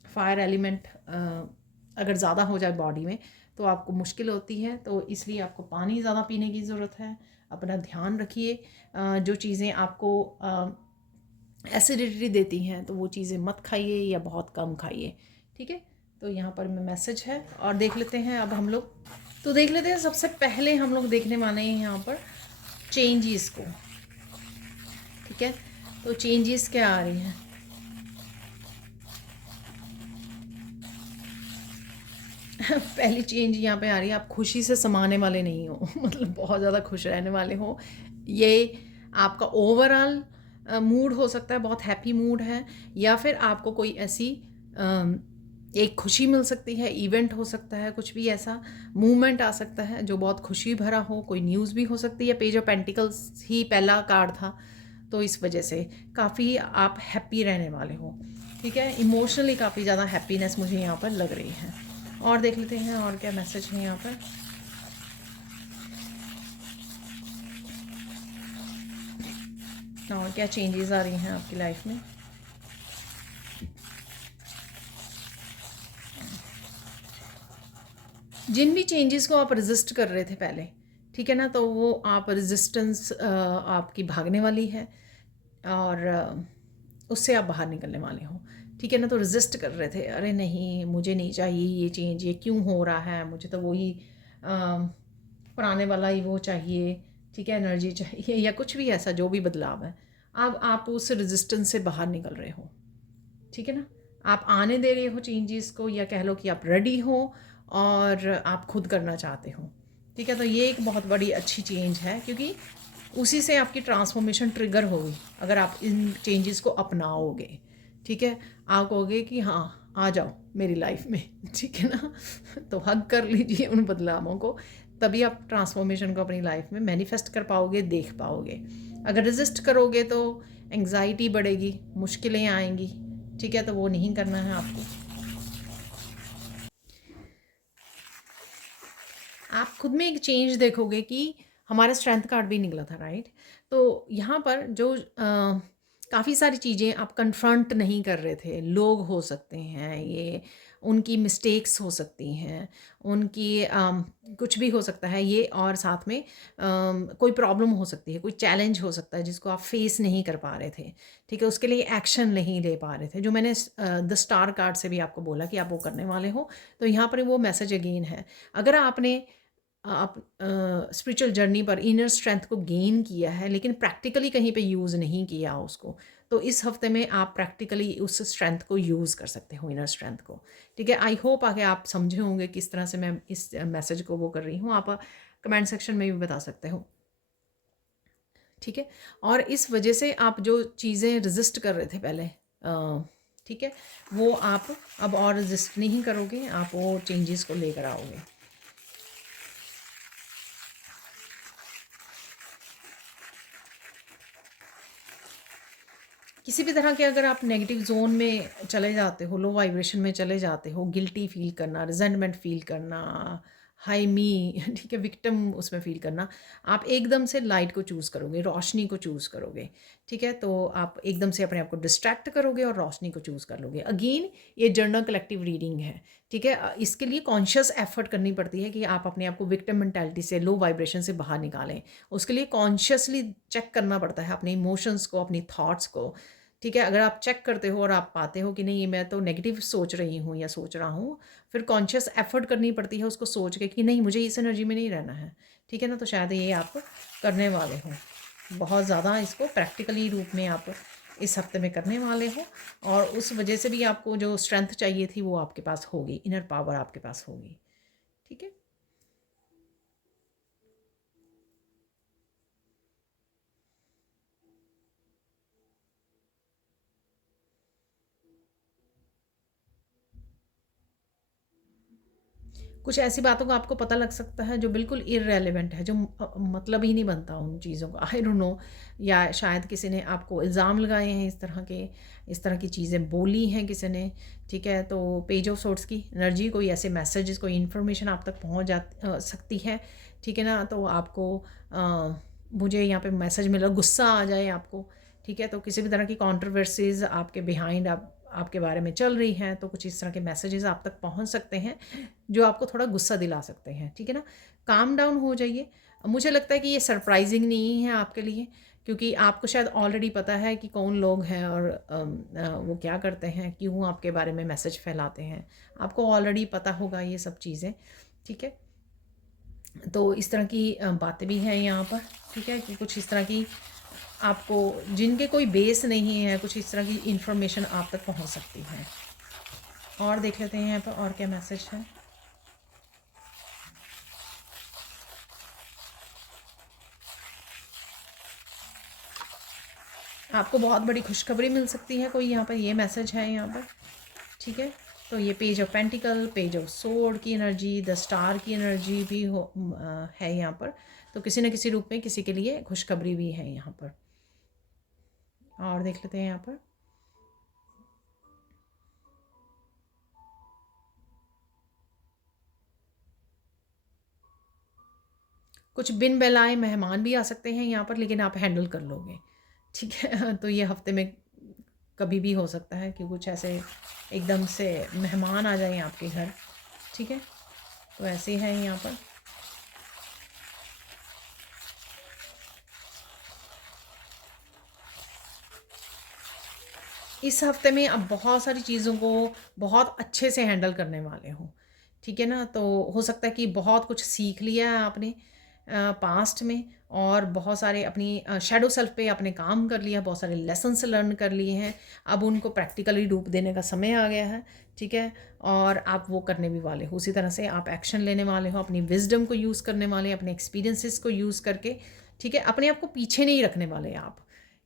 फायर एलिमेंट अगर ज़्यादा हो जाए बॉडी में तो आपको मुश्किल होती है, तो इसलिए आपको पानी ज़्यादा पीने की ज़रूरत है। अपना ध्यान रखिए, जो चीज़ें आपको एसिडिटी देती हैं तो वो चीज़ें मत खाइए या बहुत कम खाइए, ठीक है। तो यहाँ पर में मैसेज है और देख लेते हैं अब हम लोग। तो देख लेते हैं, सबसे पहले हम लोग देखने वाले हैं यहाँ पर चेंजेस को, ठीक है। तो चेंजेस क्या आ रही हैं? पहली चेंज यहाँ पे आ रही है, आप खुशी से समाने वाले नहीं हो मतलब बहुत ज़्यादा खुश रहने वाले हो। ये आपका ओवरऑल मूड हो सकता है, बहुत हैप्पी मूड है, या फिर आपको कोई ऐसी एक खुशी मिल सकती है, इवेंट हो सकता है, कुछ भी ऐसा मूवमेंट आ सकता है जो बहुत खुशी भरा हो। कोई न्यूज़ भी हो सकती है, पेज ऑफ पेंटिकल्स ही पहला कार्ड था, तो इस वजह से काफ़ी आप हैप्पी रहने वाले हो, ठीक है। इमोशनली काफ़ी ज़्यादा हैप्पीनेस मुझे यहाँ पर लग रही है। और देख लेते हैं और क्या मैसेज है यहाँ पर। और क्या चेंजेस आ रही हैं आपकी लाइफ में। जिन भी चेंजेस को आप रेजिस्ट कर रहे थे पहले, ठीक है ना, तो वो आप रेजिस्टेंस आपकी भागने वाली है और उससे आप बाहर निकलने वाले हो, ठीक है ना। तो रेजिस्ट कर रहे थे, अरे नहीं मुझे नहीं चाहिए ये चेंज, ये क्यों हो रहा है, मुझे तो वही पुराने वाला ही वो चाहिए, ठीक है, एनर्जी चाहिए या कुछ भी ऐसा जो भी बदलाव है। अब आप उस रेजिस्टेंस से बाहर निकल रहे हो, ठीक है ना। आप आने दे रहे हो चेंजेस को, या कह लो कि आप रेडी हो और आप खुद करना चाहते हो, ठीक है। तो ये एक बहुत बड़ी अच्छी चेंज है, क्योंकि उसी से आपकी ट्रांसफॉर्मेशन ट्रिगर होगी अगर आप इन चेंजेस को अपनाओगे, ठीक है। आप कहोगे कि हाँ आ जाओ मेरी लाइफ में, ठीक है ना। तो हग कर लीजिए उन बदलावों को, तभी आप ट्रांसफॉर्मेशन को अपनी लाइफ में मैनिफेस्ट कर पाओगे, देख पाओगे। अगर रेजिस्ट करोगे तो एंग्जाइटी बढ़ेगी, मुश्किलें आएंगी, ठीक है, तो वो नहीं करना है आपको। आप खुद में एक चेंज देखोगे कि हमारा स्ट्रेंथ कार्ड भी निकला था, राइट। तो यहाँ पर जो काफ़ी सारी चीज़ें आप कन्फ्रंट नहीं कर रहे थे, लोग हो सकते हैं ये, उनकी मिस्टेक्स हो सकती हैं, उनकी कुछ भी हो सकता है ये, और साथ में कोई प्रॉब्लम हो सकती है, कोई चैलेंज हो सकता है जिसको आप फेस नहीं कर पा रहे थे, ठीक है, उसके लिए एक्शन नहीं ले पा रहे थे, जो मैंने द स्टार कार्ड से भी आपको बोला कि आप वो करने वाले हो। तो यहाँ पर वो मैसेज अगेन है, अगर आपने आप स्पिरिचुअल जर्नी पर इनर स्ट्रेंथ को गेन किया है लेकिन प्रैक्टिकली कहीं पे यूज़ नहीं किया उसको, तो इस हफ्ते में आप प्रैक्टिकली उस स्ट्रेंथ को यूज़ कर सकते हो, इनर स्ट्रेंथ को, ठीक है। आई होप आगे आप समझे होंगे किस तरह से मैं इस मैसेज को वो कर रही हूँ। आप कमेंट सेक्शन में भी बता सकते हो, ठीक है। और इस वजह से आप जो चीज़ें रजिस्ट कर रहे थे पहले, ठीक है, वो आप अब और रजिस्ट नहीं करोगे, आप वो चेंजेस को लेकर आओगे। किसी भी तरह के अगर आप नेगेटिव जोन में चले जाते हो, लो वाइब्रेशन में चले जाते हो, गिल्टी फील करना, रिजेंटमेंट फील करना, हाई मी ठीक है, विक्टिम उसमें फील करना, आप एकदम से लाइट को चूज़ करोगे, रोशनी को चूज़ करोगे, ठीक है। तो आप एकदम से अपने आप को डिस्ट्रैक्ट करोगे और रोशनी को चूज़ कर लोगे। अगेन ये जर्नल कलेक्टिव रीडिंग है, ठीक है। इसके लिए कॉन्शियस एफर्ट करनी पड़ती है कि आप अपने आप को विक्टिम मेंटालिटी से, लो वाइब्रेशन से बाहर निकालें। उसके लिए कॉन्शियसली चेक करना पड़ता है अपने इमोशंस को, अपनी थॉट्स को, ठीक है। अगर आप चेक करते हो और आप पाते हो कि नहीं ये मैं तो नेगेटिव सोच रही हूँ या सोच रहा हूँ, फिर कॉन्शियस एफर्ट करनी पड़ती है उसको सोच के कि नहीं मुझे इस एनर्जी में नहीं रहना है, ठीक है ना। तो शायद ये आप करने वाले हो, बहुत ज़्यादा इसको प्रैक्टिकली रूप में आप इस हफ्ते में करने वाले हो, और उस वजह से भी आपको जो स्ट्रेंथ चाहिए थी वो आपके पास होगी, इनर पावर आपके पास होगी, ठीक है। कुछ ऐसी बातों का आपको पता लग सकता है जो बिल्कुल इर्रेलेवेंट है, जो मतलब ही नहीं बनता उन चीज़ों का, आई डोंट नो। या शायद किसी ने आपको इल्ज़ाम लगाए हैं इस तरह के, इस तरह की चीज़ें बोली हैं किसी ने, ठीक है। तो पेज ऑफ सोर्ट्स की एनर्जी, कोई ऐसे मैसेजेस, कोई इन्फॉर्मेशन आप तक पहुंच सकती है, ठीक है ना। तो आपको मुझे यहाँ पे मैसेज मिला, गुस्सा आ जाए आपको, ठीक है। तो किसी भी तरह की कंट्रोवर्सीज आपके बिहाइंड आपके बारे में चल रही हैं, तो कुछ इस तरह के मैसेजेस आप तक पहुंच सकते हैं जो आपको थोड़ा गुस्सा दिला सकते हैं, ठीक है ना। काम डाउन हो जाइए। मुझे लगता है कि ये सरप्राइजिंग नहीं है आपके लिए, क्योंकि आपको शायद ऑलरेडी पता है कि कौन लोग हैं और वो क्या करते हैं, क्यों आपके बारे में मैसेज फैलाते हैं। आपको ऑलरेडी पता होगा ये सब चीज़ें, ठीक है। तो इस तरह की बातें भी हैं यहाँ पर, ठीक है, कि कुछ इस तरह की आपको, जिनके कोई बेस नहीं है, कुछ इस तरह की इन्फॉर्मेशन आप तक पहुँच सकती है। और देख लेते हैं यहाँ पर और क्या मैसेज है। आपको बहुत बड़ी खुशखबरी मिल सकती है, कोई यहाँ पर ये मैसेज है यहाँ पर, ठीक है। तो ये page of pentacle, page of sword की एनर्जी, द स्टार की एनर्जी भी है यहाँ पर। तो किसी न किसी रूप में किसी के लिए खुशखबरी भी है यहाँ पर। और देख लेते हैं यहाँ पर। कुछ बिन बुलाए मेहमान भी आ सकते हैं यहाँ पर, लेकिन आप हैंडल कर लोगे, ठीक है। तो ये हफ्ते में कभी भी हो सकता है कि कुछ ऐसे एकदम से मेहमान आ जाएं आपके घर, ठीक है। तो ऐसे है यहाँ पर। इस हफ्ते में आप बहुत सारी चीज़ों को बहुत अच्छे से हैंडल करने वाले हो, ठीक है ना। तो हो सकता है कि बहुत कुछ सीख लिया है आपने पास्ट में, और बहुत सारे अपनी शैडो सेल्फ पे आपने काम कर लिया, बहुत सारे लेसन्स लर्न कर लिए हैं। अब उनको प्रैक्टिकली रूप देने का समय आ गया है, ठीक है। और आप वो करने भी वाले हो, उसी तरह से आप एक्शन लेने वाले हो, अपनी विजडम को यूज़ करने वाले, अपने एक्सपीरियंसेस को यूज़ करके, ठीक है। अपने आप को पीछे नहीं रखने वाले आप,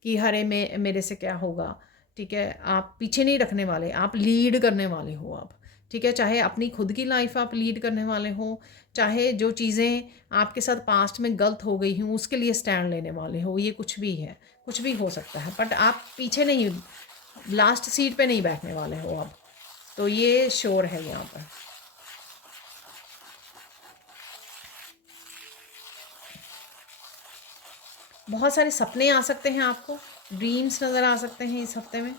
कि हरे में मेरे से क्या होगा, ठीक है। आप पीछे नहीं रखने वाले, आप लीड करने वाले हो आप, ठीक है। चाहे अपनी खुद की लाइफ आप लीड करने वाले हो, चाहे जो चीज़ें आपके साथ पास्ट में गलत हो गई हों उसके लिए स्टैंड लेने वाले हो, ये कुछ भी है, कुछ भी हो सकता है, बट आप पीछे नहीं, लास्ट सीट पे नहीं बैठने वाले हो आप। तो ये श्योर है यहाँ पर। बहुत सारे सपने आ सकते हैं आपको, ड्रीम्स नज़र आ सकते हैं इस हफ्ते में।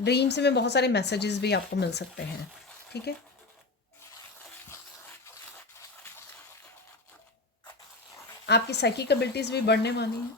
ड्रीम्स में बहुत सारे मैसेजेस भी आपको मिल सकते हैं, ठीक है। आपकी साइकिक एबिलिटीज़ भी बढ़ने वाली हैं।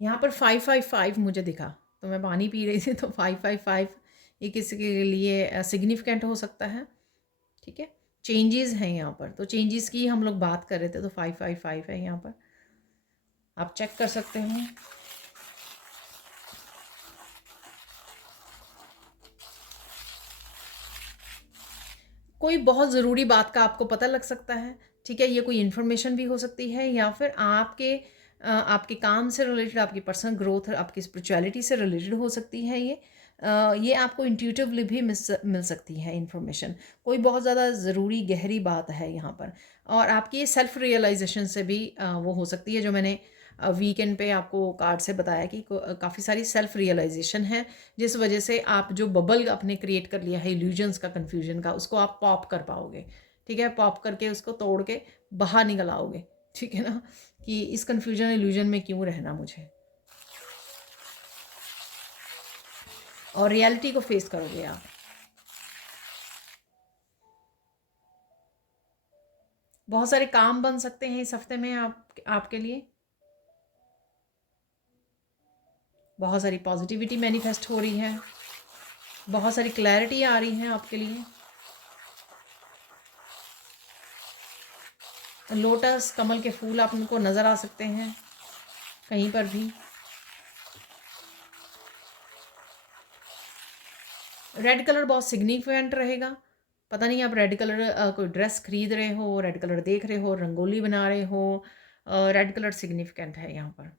यहाँ पर 555 मुझे दिखा, तो मैं पानी पी रही थी, तो 555 ये किसी के लिए सिग्निफिकेंट हो सकता है, ठीक है। चेंजेस हैं यहाँ पर, तो चेंजेस की हम लोग बात कर रहे थे, तो 555 है यहाँ पर, आप चेक कर सकते हो। कोई बहुत ज़रूरी बात का आपको पता लग सकता है, ठीक है। ये कोई इन्फॉर्मेशन भी हो सकती है, या फिर आपके काम से रिलेटेड, आपकी पर्सनल ग्रोथ, आपकी स्पिरिचुअलिटी से रिलेटेड हो सकती है ये। ये आपको इंट्यूटिवली भी मिल सकती है इन्फॉर्मेशन। कोई बहुत ज़्यादा ज़रूरी गहरी बात है यहाँ पर, और आपकी ये सेल्फ रियलाइजेशन से भी वो हो सकती है, जो मैंने वीकेंड पे आपको कार्ड से बताया कि काफ़ी सारी सेल्फ रियलाइजेशन है, जिस वजह से आप जो बबल आपने क्रिएट कर लिया है इल्यूजन्स का, कन्फ्यूजन का, उसको आप पॉप कर पाओगे, ठीक है। पॉप करके उसको तोड़ के बाहर निकल आओगे, ठीक है ना, कि इस कन्फ्यूजन इल्यूजन में क्यों रहना मुझे, और रियलिटी को फेस करोगे आप। बहुत सारे काम बन सकते हैं इस हफ्ते में आपके लिए। बहुत सारी पॉजिटिविटी मैनिफेस्ट हो रही है, बहुत सारी क्लैरिटी आ रही है आपके लिए। लोटस, कमल के फूल आपको नज़र आ सकते हैं कहीं पर भी। रेड कलर बहुत सिग्निफिकेंट रहेगा। पता नहीं आप रेड कलर कोई ड्रेस खरीद रहे हो, रेड कलर देख रहे हो, रंगोली बना रहे हो, रेड कलर सिग्निफिकेंट है यहाँ पर।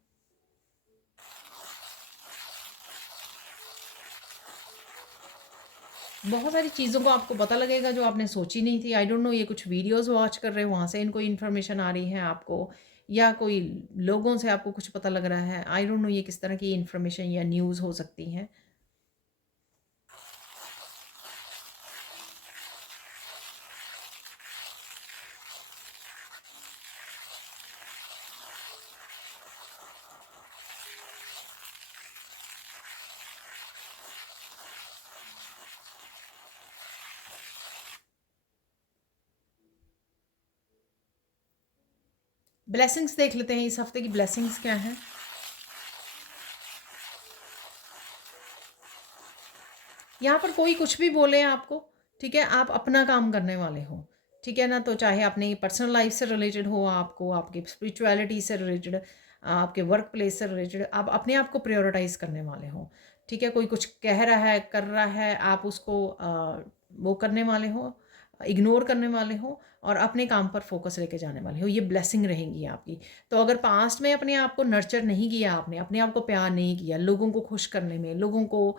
बहुत सारी चीज़ों को आपको पता लगेगा जो आपने सोची नहीं थी। आई डोंट नो, ये कुछ वीडियोस वॉच कर रहे हो, वहाँ से इनको इन्फॉर्मेशन आ रही है आपको, या कोई लोगों से आपको कुछ पता लग रहा है। आई डोंट नो ये किस तरह की इन्फॉर्मेशन या न्यूज़ हो सकती है। ब्लेसिंग्स देख लेते हैं, इस हफ्ते की ब्लेसिंग्स क्या हैं। यहाँ पर कोई कुछ भी बोले आपको, ठीक है, आप अपना काम करने वाले हो, ठीक है ना। तो चाहे अपनी पर्सनल लाइफ से रिलेटेड हो, आपको आपकी स्पिरिचुअलिटी से रिलेटेड, आपके वर्क प्लेस से रिलेटेड, आप अपने आप को प्रायोरिटाइज करने वाले हो, ठीक है। कोई कुछ कह रहा है, कर रहा है, आप उसको वो करने वाले हो, इग्नोर करने वाले हो, और अपने काम पर फोकस लेके जाने वाले हो। ये ब्लेसिंग रहेंगी आपकी। तो अगर पास्ट में अपने आप को नर्चर नहीं किया, आपने अपने आप को प्यार नहीं किया, लोगों को खुश करने में, लोगों को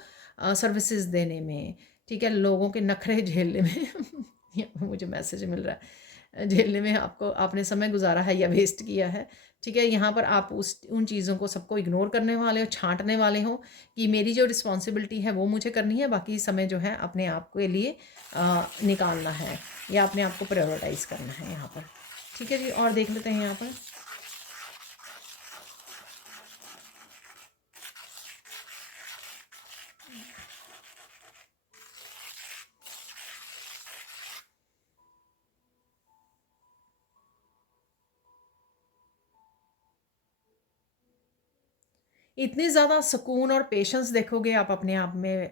सर्विसेज देने में, ठीक है, लोगों के नखरे झेलने में यहाँ मुझे मैसेज मिल रहा है, झेलने में आपको आपने समय गुजारा है या वेस्ट किया है, ठीक है। यहाँ पर आप उन चीज़ों को सबको इग्नोर करने वाले हो, छांटने वाले हो कि मेरी जो रिस्पॉन्सिबिलिटी है वो मुझे करनी है, बाकी समय जो है अपने आप के लिए निकालना है, या अपने आप को प्रायोरिटाइज करना है यहाँ पर, ठीक है जी। और देख लेते हैं यहाँ पर। इतनी ज़्यादा सुकून और पेशेंस देखोगे आप अपने आप में,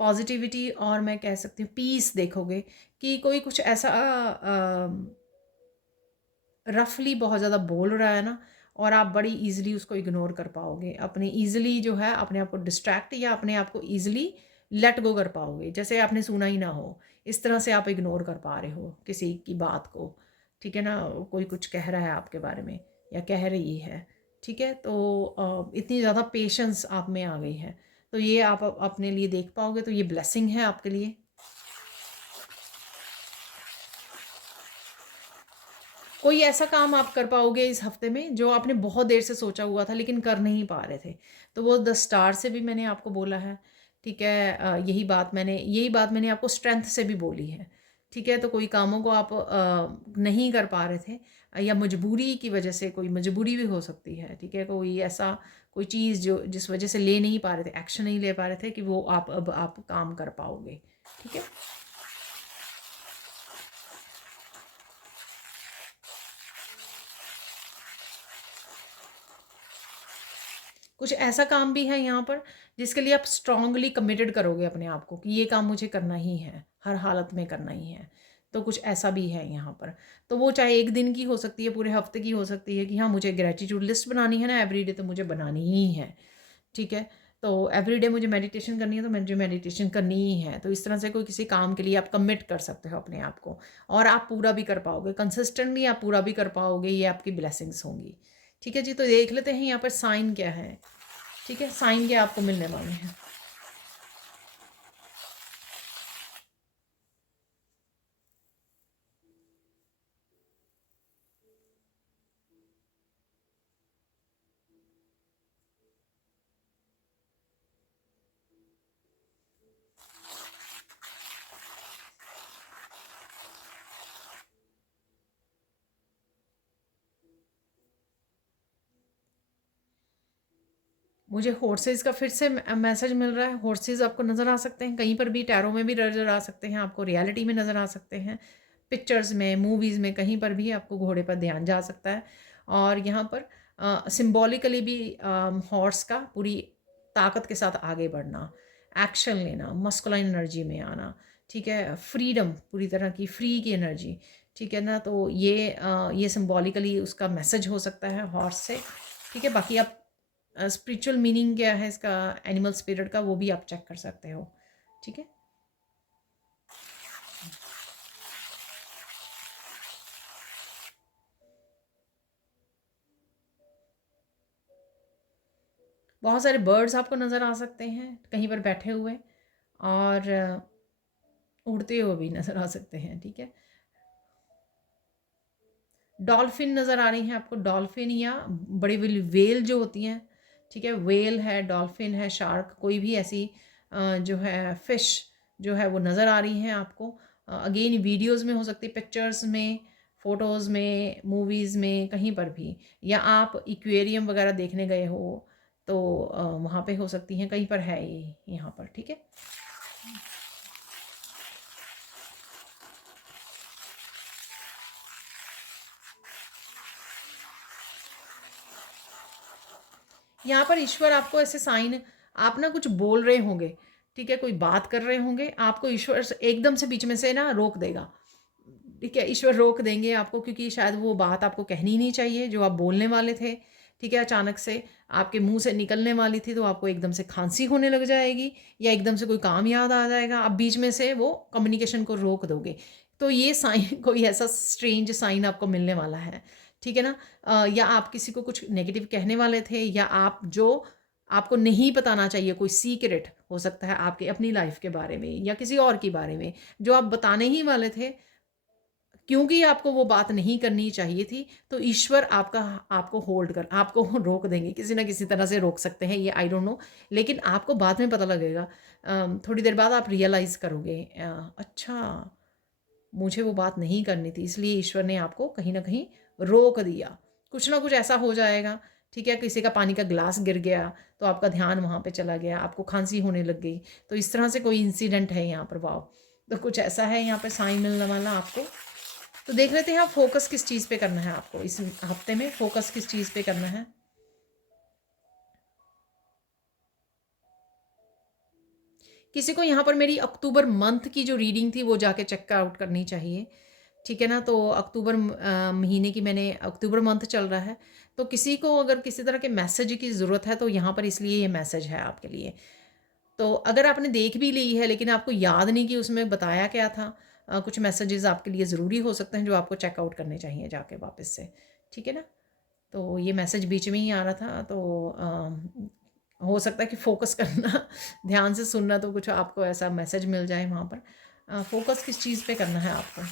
पॉजिटिविटी, और मैं कह सकती हूँ पीस देखोगे, कि कोई कुछ ऐसा रफली बहुत ज़्यादा बोल रहा है ना, और आप बड़ी इजीली उसको इग्नोर कर पाओगे, अपने इजीली जो है अपने आप को डिस्ट्रैक्ट या अपने आप को इजीली लेट गो कर पाओगे, जैसे आपने सुना ही ना हो। इस तरह से आप इग्नोर कर पा रहे हो किसी की बात को, ठीक है ना। कोई कुछ कह रहा है आपके बारे में या कह रही है, ठीक है। तो इतनी ज़्यादा पेशेंस आप में आ गई है, तो ये आप अपने लिए देख पाओगे, तो ये ब्लेसिंग है आपके लिए। कोई ऐसा काम आप कर पाओगे इस हफ्ते में जो आपने बहुत देर से सोचा हुआ था लेकिन कर नहीं पा रहे थे, तो वो द स्टार से भी मैंने आपको बोला है, ठीक है। यही बात मैंने आपको स्ट्रेंथ से भी बोली है, ठीक है। तो कोई कामों को आप नहीं कर पा रहे थे, या मजबूरी की वजह से, कोई मजबूरी भी हो सकती है, ठीक है। कोई ऐसा कोई चीज़ जो जिस वजह से ले नहीं पा रहे थे, एक्शन नहीं ले पा रहे थे, कि वो आप अब आप काम कर पाओगे, ठीक है। कुछ ऐसा काम भी है यहाँ पर जिसके लिए आप स्ट्रांगली कमिटेड करोगे अपने आप को, कि ये काम मुझे करना ही है, हर हालत में करना ही है। तो कुछ ऐसा भी है यहाँ पर। तो वो चाहे एक दिन की हो सकती है, पूरे हफ्ते की हो सकती है, कि हाँ मुझे ग्रेटिट्यूड लिस्ट बनानी है ना एवरीडे, तो मुझे बनानी ही है, ठीक है। तो एवरीडे मुझे मेडिटेशन करनी है, तो मुझे मेडिटेशन करनी ही है। तो इस तरह से कोई किसी काम के लिए आप कमिट कर सकते हो अपने आप को, और आप पूरा भी कर पाओगे, कंसिस्टेंटली आप पूरा भी कर पाओगे, ये आपकी ब्लेसिंग्स होंगी, ठीक है जी। तो देख लेते हैं यहाँ पर साइन क्या है, ठीक है। साइन क्या आपको मिलने वाले हैं। मुझे हॉर्सेस का फिर से मैसेज मिल रहा है। हॉर्सेस आपको नज़र आ सकते हैं कहीं पर भी, टैरो में भी नज़र आ सकते हैं, आपको रियलिटी में नज़र आ सकते हैं, पिक्चर्स में, मूवीज़ में, कहीं पर भी आपको घोड़े पर ध्यान जा सकता है। और यहाँ पर सिंबॉलिकली भी हॉर्स का पूरी ताकत के साथ आगे बढ़ना, एक्शन लेना, मस्कुलाइन एनर्जी में आना, ठीक है, फ्रीडम, पूरी तरह की फ्री की एनर्जी, ठीक है ना। तो ये सिंबॉलिकली उसका मैसेज हो सकता है हॉर्स से, ठीक है। बाकी आप स्पिरिचुअल मीनिंग क्या है इसका, एनिमल स्पिरिट का, वो भी आप चेक कर सकते हो, ठीक है। बहुत सारे बर्ड्स आपको नज़र आ सकते हैं कहीं पर बैठे हुए, और उड़ते हुए भी नज़र आ सकते हैं, ठीक है। डॉल्फिन नज़र आ रही हैं आपको, डॉल्फिन या बड़ी बड़ी वेल जो होती हैं, ठीक है, वेल है, डॉल्फिन है, शार्क, कोई भी ऐसी जो है फिश जो है वो नज़र आ रही हैं आपको। अगेन वीडियोस में हो सकती है, पिक्चर्स में, फ़ोटोज़ में, मूवीज़ में, कहीं पर भी, या आप एक्वेरियम वगैरह देखने गए हो तो वहाँ पे हो सकती हैं, कहीं पर है ये यहाँ पर, ठीक है। यहाँ पर ईश्वर आपको ऐसे साइन, आप ना कुछ बोल रहे होंगे, ठीक है, कोई बात कर रहे होंगे, आपको ईश्वर एकदम से बीच में से ना रोक देगा, ठीक है, ईश्वर रोक देंगे आपको, क्योंकि शायद वो बात आपको कहनी नहीं चाहिए जो आप बोलने वाले थे, ठीक है, अचानक से आपके मुंह से निकलने वाली थी, तो आपको एकदम से खांसी होने लग जाएगी, या एकदम से कोई काम याद आ जाएगा, आप बीच में से वो कम्युनिकेशन को रोक दोगे। तो ये साइन कोई ऐसा स्ट्रेंज साइन आपको मिलने वाला है, ठीक है ना। या आप किसी को कुछ नेगेटिव कहने वाले थे, या आप जो आपको नहीं बताना चाहिए, कोई सीक्रेट हो सकता है आपके अपनी लाइफ के बारे में या किसी और के बारे में, जो आप बताने ही वाले थे, क्योंकि आपको वो बात नहीं करनी चाहिए थी, तो ईश्वर आपका आपको होल्ड कर आपको रोक देंगे, किसी ना किसी तरह से रोक सकते हैं, ये आई डोंट नो, लेकिन आपको बाद में पता लगेगा। थोड़ी देर बाद आप रियलाइज़ करोगे, अच्छा, मुझे वो बात नहीं करनी थी, इसलिए ईश्वर ने आपको कहीं न कहीं रोक दिया। कुछ ना कुछ ऐसा हो जाएगा, ठीक है, किसी का पानी का ग्लास गिर गया, तो आपका ध्यान वहाँ पे चला गया, आपको खाँसी होने लग गई, तो इस तरह से कोई इंसिडेंट है यहाँ पर, वाओ! तो कुछ ऐसा है यहाँ पे साइन मिलने वाला आपको। तो देख लेते हैं आप फ़ोकस किस चीज़ पे करना है आपको, इस हफ़्ते में फ़ोकस किस चीज़ पे करना है। किसी को यहाँ पर मेरी अक्टूबर मंथ की जो रीडिंग थी वो जाके चेक आउट करनी चाहिए, ठीक है ना। तो अक्टूबर महीने की, मैंने अक्टूबर मंथ चल रहा है, तो किसी को अगर किसी तरह के मैसेज की ज़रूरत है तो यहाँ पर इसलिए ये मैसेज है आपके लिए। तो अगर आपने देख भी ली है लेकिन आपको याद नहीं कि उसमें बताया क्या था, कुछ मैसेजेस आपके लिए ज़रूरी हो सकते हैं जो आपको चेकआउट करने चाहिए जाके वापस से, ठीक है ना। तो ये मैसेज बीच में ही आ रहा था, तो हो सकता है कि फ़ोकस करना ध्यान से सुनना, तो कुछ आपको ऐसा मैसेज मिल जाए वहाँ पर। फ़ोकस किस चीज़ पे करना है आपको?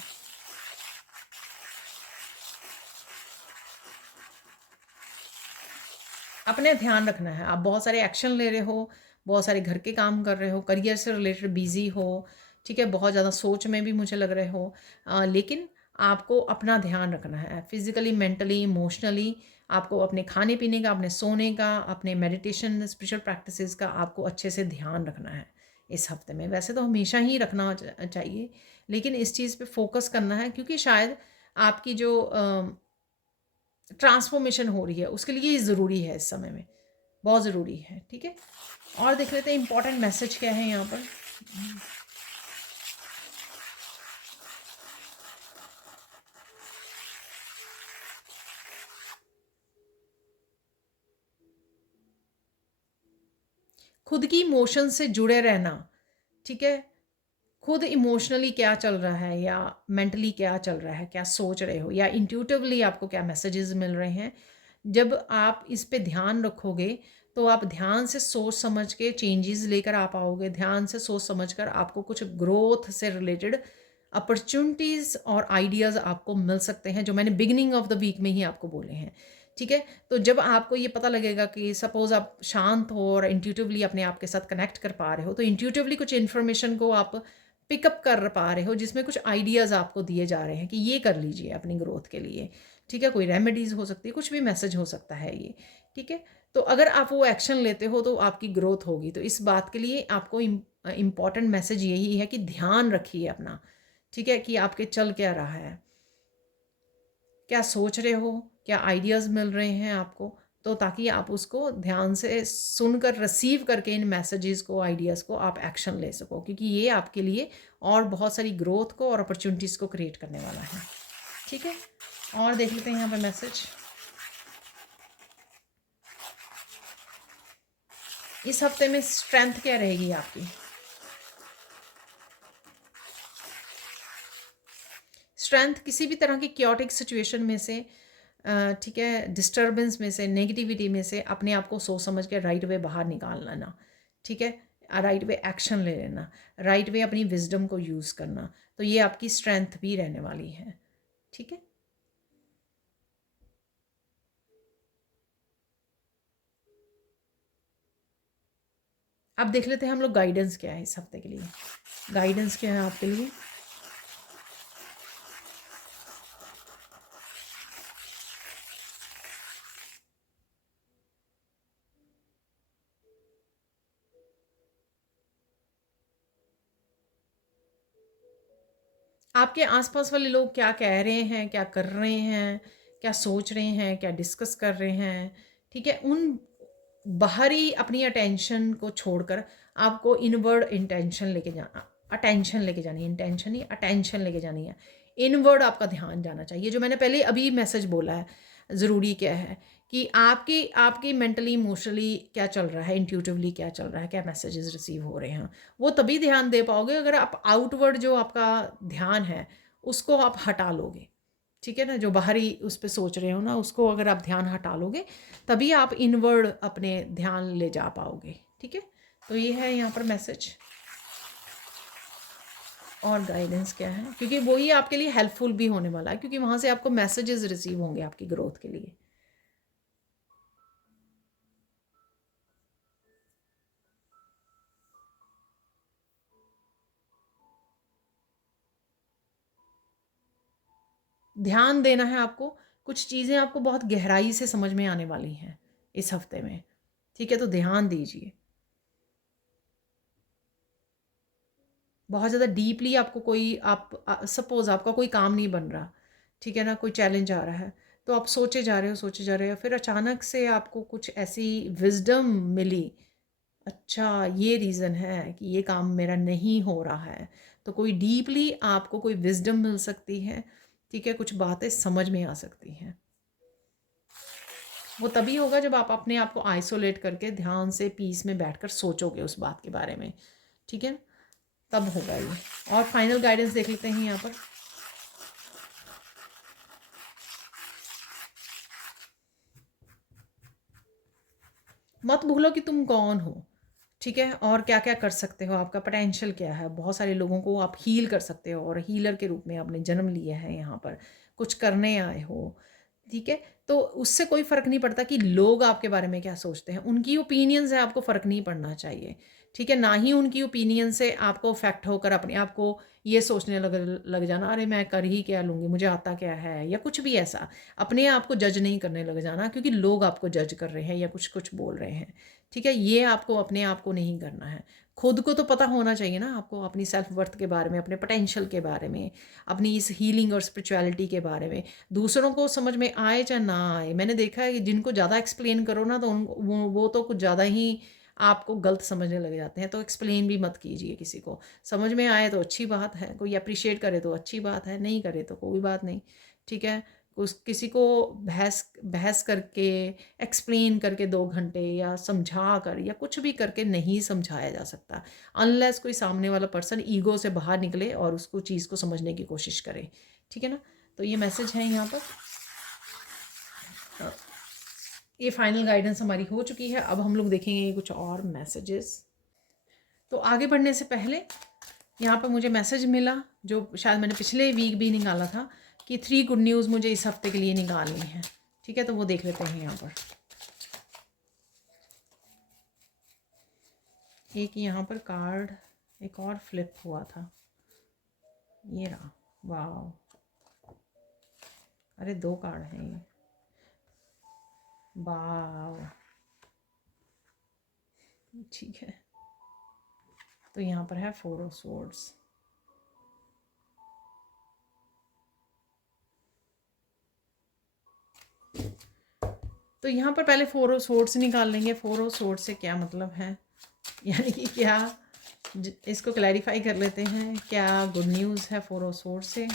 अपने ध्यान रखना है, आप बहुत सारे एक्शन ले रहे हो, बहुत सारे घर के काम कर रहे हो, करियर से रिलेटेड बिज़ी हो, ठीक है, बहुत ज़्यादा सोच में भी मुझे लग रहे हो, लेकिन आपको अपना ध्यान रखना है, फिज़िकली, मेंटली, इमोशनली, आपको अपने खाने-पीने का, अपने सोने का, अपने मेडिटेशन, स्पिरिचुअल प्रैक्टिसेस का आपको अच्छे से ध्यान रखना है इस हफ्ते में। वैसे तो हमेशा ही रखना चाहिए, लेकिन इस चीज़ पे फ़ोकस करना है, क्योंकि शायद आपकी जो ट्रांसफ़ॉर्मेशन हो रही है, उसके लिए ये ज़रूरी है इस समय में, बहुत ज़रूरी है, ठीक है? और देख लेते हैं इम्पोर्टेंट मैसेज क्या है यहाँ पर। खुद की इमोशन से जुड़े रहना, ठीक है? खुद इमोशनली क्या चल रहा है, या मेंटली क्या चल रहा है, क्या सोच रहे हो, या इंट्यूटिवली आपको क्या मैसेजेस मिल रहे हैं। जब आप इस पे ध्यान रखोगे, तो आप ध्यान से सोच समझ के चेंजेस लेकर आ पाओगे, ध्यान से सोच समझ कर आपको कुछ ग्रोथ से रिलेटेड अपॉर्चुनिटीज़ और आइडियाज़ आपको मिल सकते हैं, जो मैंने बिगिनिंग ऑफ द वीक में ही आपको बोले हैं, ठीक है। तो जब आपको ये पता लगेगा कि सपोज़ आप शांत हो और इंट्यूटिवली अपने आप के साथ कनेक्ट कर पा रहे हो, तो इंट्यूटिवली कुछ इन्फॉर्मेशन को आप पिकअप कर पा रहे हो, जिसमें कुछ आइडियाज़ आपको दिए जा रहे हैं कि ये कर लीजिए अपनी ग्रोथ के लिए, ठीक है। कोई रेमेडीज़ हो सकती है, कुछ भी मैसेज हो सकता है ये, ठीक है। तो अगर आप वो एक्शन लेते हो तो आपकी ग्रोथ होगी। तो इस बात के लिए आपको इम्पॉर्टेंट मैसेज यही है कि ध्यान रखिए अपना, ठीक है, कि आपके चल क्या रहा है, क्या सोच रहे हो, क्या आइडियाज़ मिल रहे हैं आपको, तो ताकि आप उसको ध्यान से सुनकर रिसीव करके इन मैसेजेस को, आइडियाज़ को आप एक्शन ले सको, क्योंकि ये आपके लिए और बहुत सारी ग्रोथ को और अपॉर्चुनिटीज़ को क्रिएट करने वाला है। ठीक है, और देख लेते हैं यहाँ पर मैसेज। इस हफ्ते में स्ट्रेंथ क्या रहेगी आपकी? स्ट्रेंथ किसी भी तरह की क्योटिक सिचुएशन में से, ठीक है, डिस्टर्बेंस में से, नेगेटिविटी में से अपने आप को सोच समझ के राइट वे बाहर निकाल लेना। ठीक है, राइट वे एक्शन ले लेना, राइट वे अपनी विजडम को यूज़ करना, तो ये आपकी स्ट्रेंथ भी रहने वाली है। ठीक है, अब देख लेते हैं हम लोग गाइडेंस क्या है इस हफ्ते के लिए। गाइडेंस क्या है आपके लिए? आपके आसपास वाले लोग क्या कह रहे हैं, क्या कर रहे हैं, क्या सोच रहे हैं, क्या डिस्कस कर रहे हैं? ठीक है, उन बाहरी अपनी अटेंशन को छोड़कर आपको इनवर्ड इंटेंशन लेके जाना, अटेंशन लेके जानी है, इंटेंशन नहीं, अटेंशन लेके जानी है। इनवर्ड आपका ध्यान जाना चाहिए। जो मैंने पहले अभी मैसेज बोला है, ज़रूरी क्या है कि आपकी आपकी मेंटली इमोशनली क्या चल रहा है, इंट्यूटिवली क्या चल रहा है, क्या मैसेजेस रिसीव हो रहे हैं, वो तभी ध्यान दे पाओगे अगर आप आउटवर्ड जो आपका ध्यान है उसको आप हटा लोगे। ठीक है ना, जो बाहरी उस पर सोच रहे हो ना, उसको अगर आप ध्यान हटा लोगे तभी आप इनवर्ड अपने ध्यान ले जा पाओगे। ठीक है, तो ये है यहाँ पर मैसेज। और गाइडेंस क्या है, क्योंकि वही आपके लिए हेल्पफुल भी होने वाला है, क्योंकि वहाँ से आपको मैसेजेस रिसीव होंगे आपकी ग्रोथ के लिए। ध्यान देना है आपको, कुछ चीज़ें आपको बहुत गहराई से समझ में आने वाली हैं इस हफ्ते में। ठीक है, तो ध्यान दीजिए। बहुत ज़्यादा डीपली आपको कोई आप सपोज़ आपका कोई काम नहीं बन रहा, ठीक है ना, कोई चैलेंज आ रहा है, तो आप सोचे जा रहे हो, सोचे जा रहे हो, फिर अचानक से आपको कुछ ऐसी विज़डम मिली, अच्छा ये रीज़न है कि ये काम मेरा नहीं हो रहा है। तो कोई डीपली आपको कोई विज़डम मिल सकती है, ठीक है, कुछ बातें समझ में आ सकती हैं। वो तभी होगा जब आप अपने आप को आइसोलेट करके ध्यान से पीस में बैठकर सोचोगे उस बात के बारे में। ठीक है, तब होगा ये। और फाइनल गाइडेंस देख लेते हैं यहाँ पर। मत भूलो कि तुम कौन हो। ठीक है, और क्या क्या कर सकते हो, आपका पोटेंशियल क्या है। बहुत सारे लोगों को आप हील कर सकते हो और हीलर के रूप में आपने जन्म लिया है, यहाँ पर कुछ करने आए हो। ठीक है, तो उससे कोई फ़र्क नहीं पड़ता कि लोग आपके बारे में क्या सोचते हैं, उनकी ओपिनियन से आपको फ़र्क नहीं पड़ना चाहिए। ठीक है, ना ही उनकी ओपिनियन से आपको अफेक्ट होकर अपने आप को ये सोचने लग जाना, अरे मैं कर ही क्या लूँगी, मुझे आता क्या है, या कुछ भी ऐसा अपने आप को जज नहीं करने लग जाना क्योंकि लोग आपको जज कर रहे हैं या कुछ कुछ बोल रहे हैं। ठीक है, ये आपको अपने आप को नहीं करना है। खुद को तो पता होना चाहिए ना आपको, अपनी सेल्फ वर्थ के बारे में, अपने पोटेंशियल के बारे में, अपनी इस हीलिंग और स्पिरिचुअलिटी के बारे में। दूसरों को समझ में आए चाहे ना आए, मैंने देखा है कि जिनको ज़्यादा एक्सप्लेन करो ना तो उन वो तो कुछ ज़्यादा ही आपको गलत समझने लग जाते हैं। तो एक्सप्लेन भी मत कीजिए किसी को। समझ में आए तो अच्छी बात है, कोई अप्रिशिएट करे तो अच्छी बात है, नहीं करे तो कोई बात नहीं। ठीक है, उस किसी को बहस बहस करके, एक्सप्लेन करके 2 घंटे या समझा कर या कुछ भी करके नहीं समझाया जा सकता, अनलेस कोई सामने वाला पर्सन ईगो से बाहर निकले और उसको चीज़ को समझने की कोशिश करे। ठीक है ना, तो ये मैसेज है यहाँ पर। ये फाइनल गाइडेंस हमारी हो चुकी है। अब हम लोग देखेंगे कुछ और मैसेजेस। तो आगे बढ़ने से पहले यहाँ पर मुझे मैसेज मिला, जो शायद मैंने पिछले वीक भी निकाला था, कि 3 गुड न्यूज़ मुझे इस हफ्ते के लिए निकालनी है। ठीक है, तो वो देख लेते हैं यहाँ पर। एक यहाँ पर कार्ड एक और फ्लिप हुआ था, ये रहा। वाह, अरे 2 कार्ड हैं ये। वाह, ठीक है, तो यहाँ पर है 4 ऑफ स्वॉर्ड्स। तो यहाँ पर पहले 4 ऑफ सोर्ड्स निकाल लेंगे। 4 ऑफ सोर्ड्स से क्या मतलब है, यानी कि क्या, इसको क्लैरिफाई कर लेते हैं, क्या गुड न्यूज़ है 4 ऑफ सोर्ड्स से।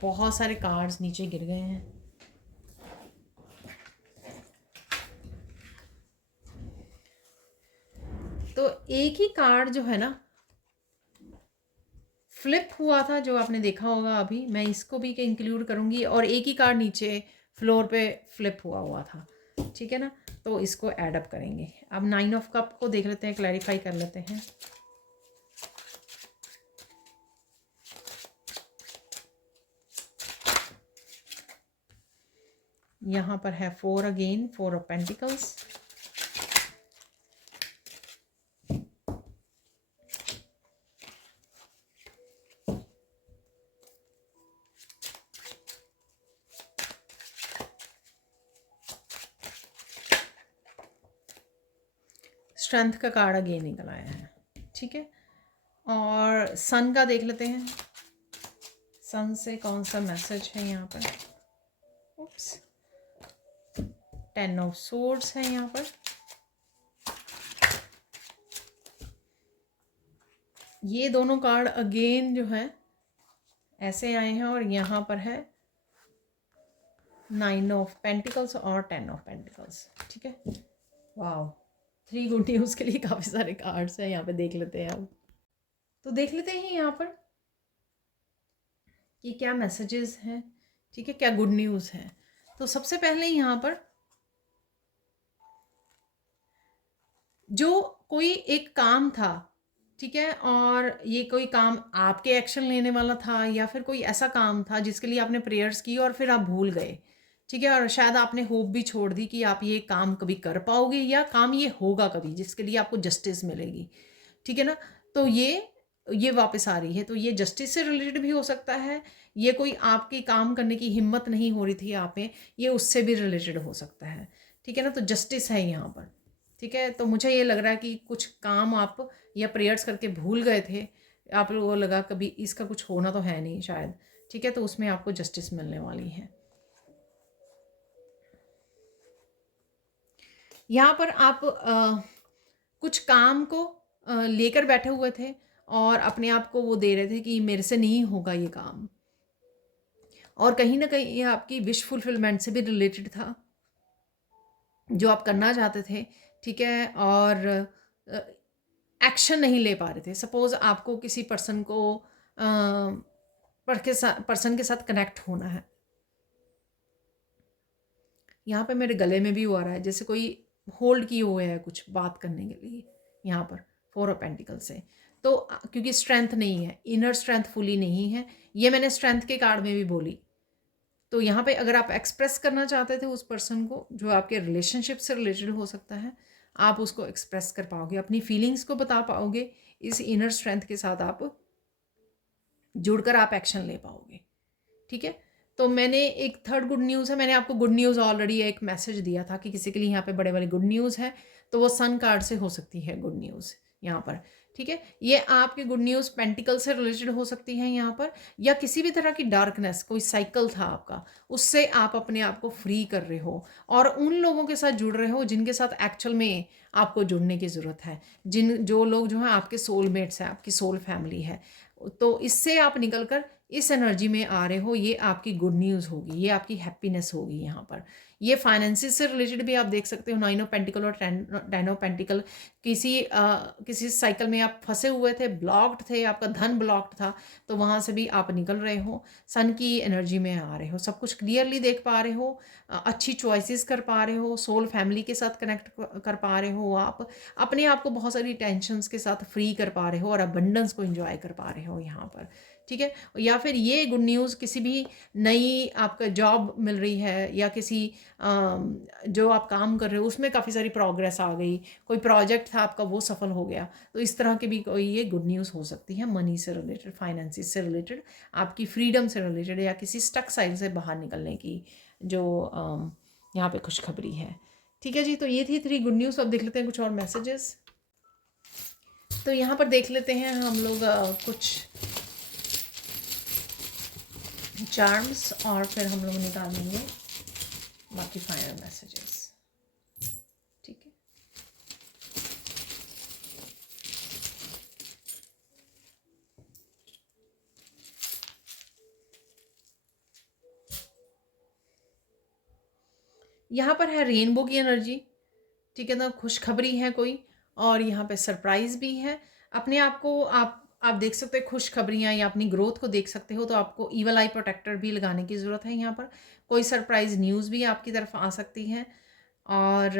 बहुत सारे कार्ड्स नीचे गिर गए हैं। तो एक ही कार्ड जो है ना फ्लिप हुआ था, जो आपने देखा होगा अभी, मैं इसको भी इंक्लूड करूँगी, और एक ही कार्ड नीचे फ्लोर पे फ्लिप हुआ था, ठीक है ना, तो इसको ऐड अप करेंगे। अब 9 ऑफ कप को देख लेते हैं, क्लैरिफाई कर लेते हैं। यहाँ पर है 4 अगेन, 4 ऑफ पेंटिकल्स। स्ट्रेंथ का कार्ड अगेन निकल आया है, ठीक है। और सन का देख लेते हैं, सन से कौन सा मैसेज है यहाँ पर। उप्स, 10 ऑफ सोर्ड्स है यहाँ पर। ये दोनों कार्ड अगेन जो है ऐसे आए हैं, और यहाँ पर है 9 ऑफ पेंटिकल्स और 10 ऑफ पेंटिकल्स, ठीक है। वाह, 3 गुड न्यूज़ के लिए काफ़ी सारे कार्ड्स हैं यहाँ पे, देख लेते हैं अब। तो देख लेते हैं यहाँ पर कि क्या मैसेजेस हैं, ठीक है, क्या गुड न्यूज़ है। तो सबसे पहले यहाँ पर जो कोई एक काम था, ठीक है, और ये कोई काम आपके एक्शन लेने वाला था, या फिर कोई ऐसा काम था जिसके लिए आपने प्रेयर्स की और फिर आप भूल गए, ठीक है, और शायद आपने होप भी छोड़ दी कि आप ये काम कभी कर पाओगे, या काम ये होगा कभी जिसके लिए आपको जस्टिस मिलेगी, ठीक है ना। तो ये वापस आ रही है, तो ये जस्टिस से रिलेटेड भी हो सकता है, ये कोई आपकी काम करने की हिम्मत नहीं हो रही थी आप में, ये उससे भी रिलेटेड हो सकता है, ठीक है ना। तो जस्टिस है यहाँ पर, ठीक है। तो मुझे ये लग रहा है कि कुछ काम आप या प्रेयर्स करके भूल गए थे, आप लोगों को लगा कभी इसका कुछ होना तो है नहीं शायद, ठीक है, तो उसमें आपको जस्टिस मिलने वाली है। यहाँ पर आप कुछ काम को लेकर बैठे हुए थे और अपने आप को वो दे रहे थे कि मेरे से नहीं होगा ये काम, और कहीं ना कहीं ये आपकी विश फुलफिलमेंट से भी रिलेटेड था, जो आप करना चाहते थे, ठीक है, और एक्शन नहीं ले पा रहे थे। सपोज आपको किसी पर्सन को पर्सन के साथ कनेक्ट होना है, यहाँ पे मेरे गले में भी हो रहा है जैसे कोई होल्ड किए हुए है कुछ बात करने के लिए, यहाँ पर 4 ऑफ पेंटिकल से। तो क्योंकि स्ट्रेंथ नहीं है, इनर स्ट्रेंथ फुली नहीं है, ये मैंने स्ट्रेंथ के कार्ड में भी बोली। तो यहाँ पे अगर आप एक्सप्रेस करना चाहते थे उस पर्सन को, जो आपके रिलेशनशिप से रिलेटेड हो सकता है, आप उसको एक्सप्रेस कर पाओगे, अपनी फीलिंग्स को बता पाओगे, इस इनर स्ट्रेंथ के साथ आप जुड़कर आप एक्शन ले पाओगे, ठीक है। तो मैंने एक थर्ड गुड न्यूज़ है, मैंने आपको गुड न्यूज़ ऑलरेडी एक मैसेज दिया था कि किसी के लिए यहाँ पे बड़े वाली गुड न्यूज़ है, तो वो सन कार्ड से हो सकती है गुड न्यूज़ यहाँ पर, ठीक है। ये आपकी गुड न्यूज़ पेंटिकल से रिलेटेड हो सकती है यहाँ पर, या किसी भी तरह की डार्कनेस, कोई साइकिल था आपका, उससे आप अपने आप को फ्री कर रहे हो और उन लोगों के साथ जुड़ रहे हो जिनके साथ एक्चुअल में आपको जुड़ने की ज़रूरत है, जो लोग जो हैं आपके सोलमेट्स हैं, आपकी सोल फैमिली है। तो इससे आप निकल कर इस एनर्जी में आ रहे हो, ये आपकी गुड न्यूज़ होगी, ये आपकी हैप्पीनेस होगी यहाँ पर। ये फाइनेंसिस से रिलेटेड भी आप देख सकते हो, 9 ऑफ पेंटिकल और 10 ऑफ पेंटिकल। किसी साइकिल में आप फंसे हुए थे, ब्लॉक्ड थे, आपका धन ब्लॉक्ड था, तो वहाँ से भी आप निकल रहे हो, सन की एनर्जी में आ रहे हो, सब कुछ क्लियरली देख पा रहे हो, अच्छी चॉइसेस कर पा रहे हो, सोल फैमिली के साथ कनेक्ट कर पा रहे हो, आप अपने आप को बहुत सारी टेंशन्स के साथ फ्री कर पा रहे हो और अबंडेंस को एंजॉय कर पा रहे हो यहाँ पर, ठीक है। या फिर ये गुड न्यूज़ किसी भी नई आपका जॉब मिल रही है, या किसी जो आप काम कर रहे हो उसमें काफ़ी सारी प्रोग्रेस आ गई, कोई प्रोजेक्ट था आपका वो सफल हो गया, तो इस तरह की भी कोई ये गुड न्यूज़ हो सकती है, मनी से रिलेटेड, फाइनेंसिस से रिलेटेड, आपकी फ्रीडम से रिलेटेड, या किसी स्टक साइड से बाहर निकलने की जो यहाँ पे खुशखबरी है, ठीक है जी। तो ये थी 3 गुड न्यूज़। अब देख लेते हैं कुछ और मैसेजेस। तो यहाँ पर देख लेते हैं हम लोग कुछ चार्म्स और फिर हम लोग निकालेंगे बाकी फाइनल मैसेजेस। ठीक है, यहाँ पर है रेनबो की एनर्जी। ठीक है ना, खुशखबरी है कोई, और यहाँ पे सरप्राइज़ भी है। अपने आप को आप देख सकते हो खुशखबरियाँ या अपनी ग्रोथ को देख सकते हो, तो आपको ईवल आई प्रोटेक्टर भी लगाने की ज़रूरत है। यहाँ पर कोई सरप्राइज़ न्यूज़ भी आपकी तरफ आ सकती है और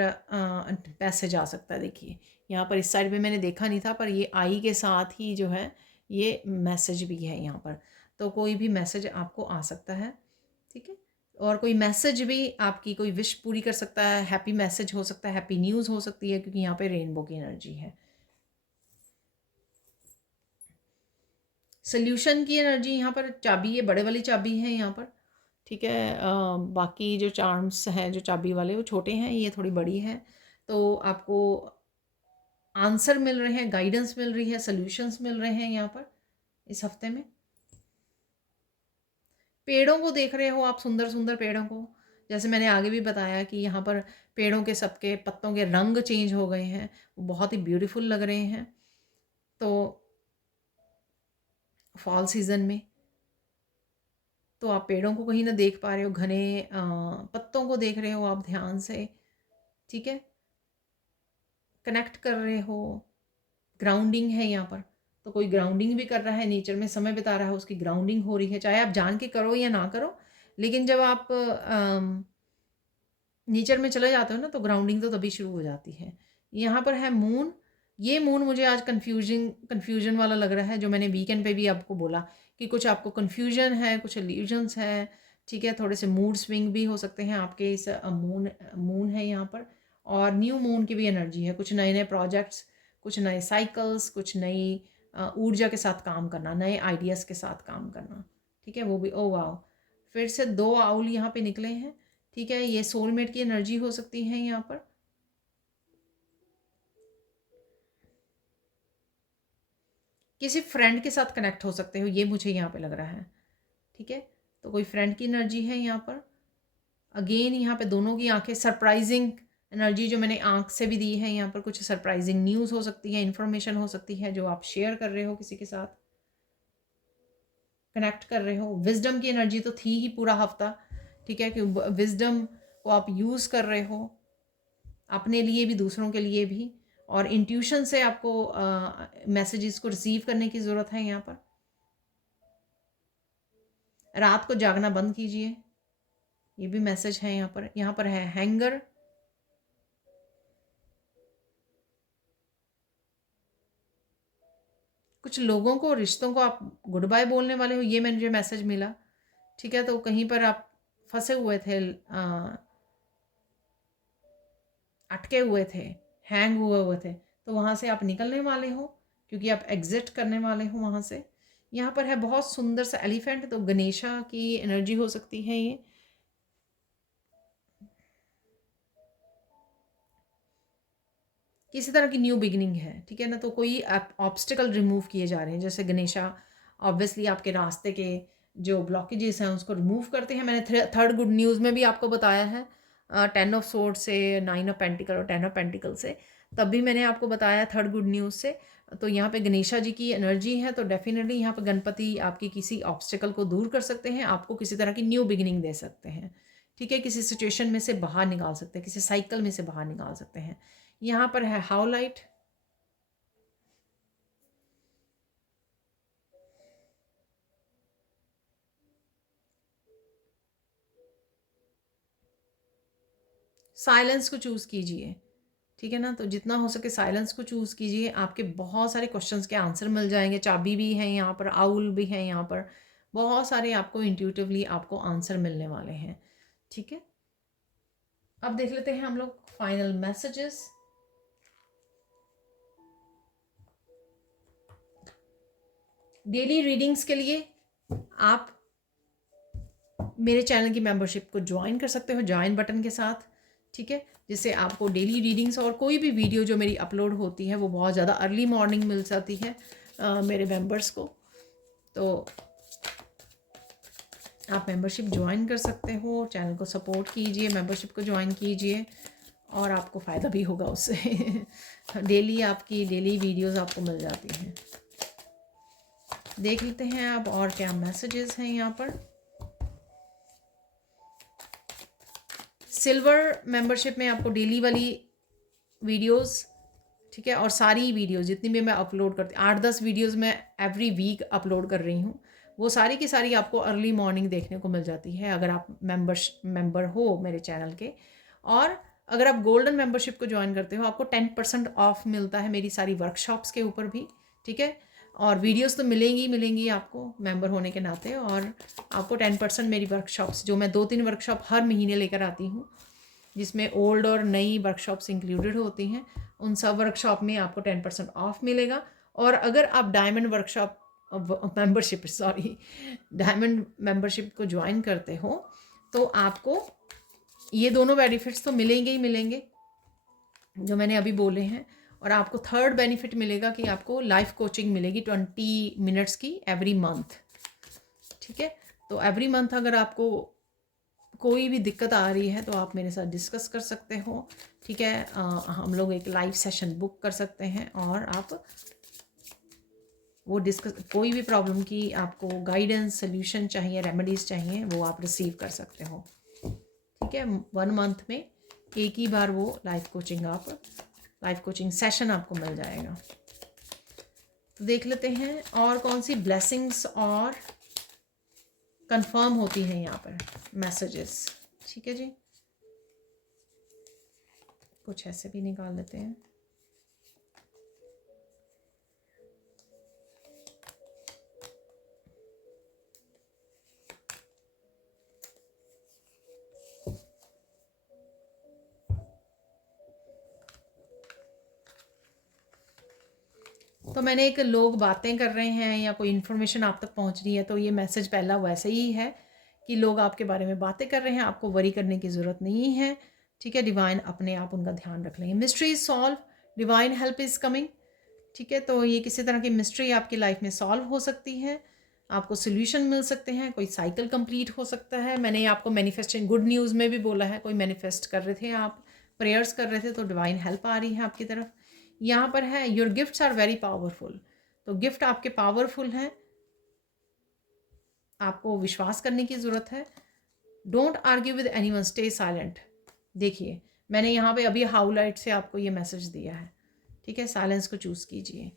पैसे जा सकता है। देखिए यहाँ पर इस साइड पे मैंने देखा नहीं था, पर ये आई के साथ ही जो है ये मैसेज भी है यहाँ पर, तो कोई भी मैसेज आपको आ सकता है। ठीक है, और कोई मैसेज भी आपकी कोई विश पूरी कर सकता है, हैप्पी मैसेज हो सकता है, हैप्पी न्यूज़ हो सकती है, क्योंकि यहाँ पे रेनबो की एनर्जी है। सोल्यूशन की एनर्जी यहाँ पर चाबी, ये बड़े वाली चाबी है यहाँ पर। ठीक है, बाकी जो चार्म्स हैं जो चाबी वाले वो छोटे हैं, ये थोड़ी बड़ी है। तो आपको आंसर मिल रहे हैं, गाइडेंस मिल रही है, सोल्यूशंस मिल रहे हैं यहाँ पर इस हफ्ते में। पेड़ों को देख रहे हो आप, सुंदर सुंदर पेड़ों को, जैसे मैंने आगे भी बताया कि यहाँ पर पेड़ों के सबके पत्तों के रंग चेंज हो गए हैं, वो बहुत ही ब्यूटीफुल लग रहे हैं। तो फॉल सीज़न में तो आप पेड़ों को कहीं ना देख पा रहे हो, घने पत्तों को देख रहे हो आप ध्यान से। ठीक है, कनेक्ट कर रहे हो, ग्राउंडिंग है यहाँ पर। तो कोई ग्राउंडिंग भी कर रहा है, नेचर में समय बिता रहा है, उसकी ग्राउंडिंग हो रही है, चाहे आप जान के करो या ना करो। लेकिन जब आप नेचर में चले जाते हो ना, तो ग्राउंडिंग तो तभी शुरू हो जाती है। यहाँ पर है मून। ये मून मुझे आज कन्फ्यूजन वाला लग रहा है, जो मैंने वीकेंड पे भी आपको बोला कि कुछ आपको कन्फ्यूजन है, कुछ इल्यूजन्स है। ठीक है, थोड़े से मूड स्विंग भी हो सकते हैं आपके इस मून है यहाँ पर। और न्यू मून की भी एनर्जी है, कुछ नए नए प्रोजेक्ट्स, कुछ नए साइकिल्स, कुछ नई ऊर्जा के साथ काम करना, नए आइडियाज़ के साथ काम करना। ठीक है, वो भी ओ वाह, फिर से 2 आउल यहाँ पे निकले हैं। ठीक है, ये सोलमेट की एनर्जी हो सकती है यहाँ पर। किसी फ्रेंड के साथ कनेक्ट हो सकते हो, ये मुझे यहाँ पे लग रहा है। ठीक है, तो कोई फ्रेंड की एनर्जी है यहाँ पर। अगेन यहाँ पे दोनों की आंखें, सरप्राइजिंग एनर्जी जो मैंने आंख से भी दी है यहाँ पर। कुछ सरप्राइजिंग न्यूज़ हो सकती है, इन्फॉर्मेशन हो सकती है जो आप शेयर कर रहे हो, किसी के साथ कनेक्ट कर रहे हो। विजडम की एनर्जी तो थी ही पूरा हफ्ता। ठीक है, कि विजडम को आप यूज़ कर रहे हो अपने लिए भी, दूसरों के लिए भी, और इंट्यूशन से आपको मैसेजेस को रिसीव करने की ज़रूरत है यहाँ पर। रात को जागना बंद कीजिए, ये भी मैसेज है यहाँ पर। यहाँ पर है हैंगर। कुछ लोगों को, रिश्तों को आप गुड बाय बोलने वाले हो, ये मुझे मैसेज मिला। ठीक है, तो कहीं पर आप फंसे हुए थे, अटके हुए थे, हैंग हुए थे, तो वहाँ से आप निकलने वाले हो, क्योंकि आप एग्जिट करने वाले हो वहाँ से। यहाँ पर है बहुत सुंदर सा एलिफेंट, तो गणेशा की एनर्जी हो सकती है ये। किसी तरह की न्यू बिगिनिंग है। ठीक है ना, तो कोई ऑब्स्टिकल रिमूव किए जा रहे हैं, जैसे गणेशा ऑब्वियसली आपके रास्ते के जो ब्लॉकेजेस हैं उसको रिमूव करते हैं। मैंने थर्ड गुड न्यूज़ में भी आपको बताया है, 10 ऑफ सोर्ड से, 9 ऑफ पेंटिकल और 10 ऑफ पेंटिकल से, तब भी मैंने आपको बताया थर्ड गुड न्यूज़ से। तो यहाँ पे गणेशा जी की एनर्जी है, तो डेफिनेटली यहाँ पे गणपति आपकी किसी ऑब्स्टिकल को दूर कर सकते हैं, आपको किसी तरह की न्यू बिगिनिंग दे सकते हैं। ठीक है, किसी सिचुएशन में से बाहर निकाल सकते हैं, किसी साइकिल में से बाहर निकाल सकते हैं। यहाँ पर है हाउलाइट। साइलेंस को चूज़ कीजिए। ठीक है ना, तो जितना हो सके साइलेंस को चूज़ कीजिए, आपके बहुत सारे क्वेश्चंस के आंसर मिल जाएंगे। चाबी भी है यहाँ पर, आउल भी है यहाँ पर, बहुत सारे आपको इंट्यूटिवली आपको आंसर मिलने वाले हैं। ठीक है, अब देख लेते हैं हम लोग फाइनल मैसेजेस। डेली रीडिंग्स के लिए आप मेरे चैनल की मेंबरशिप को ज्वाइन कर सकते हो, ज्वाइन बटन के साथ। ठीक है, जिससे आपको डेली रीडिंग्स और कोई भी वीडियो जो मेरी अपलोड होती है वो बहुत ज़्यादा अर्ली मॉर्निंग मिल जाती है मेरे मेंबर्स को। तो आप मेंबरशिप ज्वाइन कर सकते हो, चैनल को सपोर्ट कीजिए, मेंबरशिप को ज्वाइन कीजिए और आपको फ़ायदा भी होगा उससे। डेली आपकी डेली वीडियोस आपको मिल जाती हैं। देख लेते हैं आप और क्या मैसेजेस हैं यहाँ पर। सिल्वर मेंबरशिप में आपको डेली वाली वीडियोस, ठीक है, और सारी वीडियोस जितनी भी मैं अपलोड करती, 8-10 वीडियोस मैं एवरी वीक अपलोड कर रही हूँ, वो सारी की सारी आपको अर्ली मॉर्निंग देखने को मिल जाती है अगर आप मेंबर हो मेरे चैनल के। और अगर आप गोल्डन मेंबरशिप को ज्वाइन करते हो आपको 10% ऑफ मिलता है मेरी सारी वर्कशॉप्स के ऊपर भी, ठीक है। और वीडियोस तो मिलेंगी मिलेंगी आपको मेंबर होने के नाते, और आपको 10% मेरी वर्कशॉप्स, जो मैं 2-3 वर्कशॉप हर महीने लेकर आती हूँ जिसमें ओल्ड और नई वर्कशॉप्स इंक्लूडेड होती हैं, उन सब वर्कशॉप में आपको 10% ऑफ मिलेगा। और अगर आप diamond workshop membership diamond membership को ज्वाइन करते हो तो आपको ये दोनों बेनिफिट्स तो मिलेंगे ही मिलेंगे जो मैंने अभी बोले हैं। और आपको थर्ड बेनिफिट मिलेगा कि आपको लाइफ कोचिंग मिलेगी 20 मिनट्स की एवरी मंथ, ठीक है। तो एवरी मंथ अगर आपको कोई भी दिक्कत आ रही है तो आप मेरे साथ डिस्कस कर सकते हो, ठीक है। हम लोग एक लाइव सेशन बुक कर सकते हैं और आप वो डिस्कस, कोई भी प्रॉब्लम की आपको गाइडेंस सोल्यूशन चाहिए, रेमेडीज़ चाहिए, वो आप रिसीव कर सकते हो, ठीक है। 1 मंथ में एक ही बार वो लाइफ कोचिंग सेशन आपको मिल जाएगा। तो देख लेते हैं और कौन सी ब्लेसिंग्स और कंफर्म होती हैं यहाँ पर मैसेजेस, ठीक है जी। कुछ ऐसे भी निकाल लेते हैं। तो मैंने एक लोग बातें कर रहे हैं या कोई इन्फॉर्मेशन आप तक पहुंच रही है तो ये मैसेज पहला वैसे ही है कि लोग आपके बारे में बातें कर रहे हैं, आपको वरी करने की ज़रूरत नहीं है, ठीक है। डिवाइन अपने आप उनका ध्यान रख लेंगे। Mystery is solve, divine help is coming, ठीक है। तो ये किसी तरह की मिस्ट्री आपकी लाइफ में सॉल्व हो सकती है, आपको सोल्यूशन मिल सकते हैं, कोई साइकिल कंप्लीट हो सकता है। मैंने आपको मैनिफेस्टिंग गुड न्यूज़ में भी बोला है, कोई मैनिफेस्ट कर रहे थे आप, प्रेयर्स कर रहे थे तो डिवाइन हेल्प आ रही है आपकी तरफ। यहाँ पर है your gifts are very powerful, तो गिफ्ट आपके पावरफुल हैं, आपको विश्वास करने की ज़रूरत है। Don't argue with anyone, stay silent. देखिए मैंने यहाँ पे अभी हाईलाइट से आपको ये मैसेज दिया है, ठीक है। साइलेंस को चूज़ कीजिए,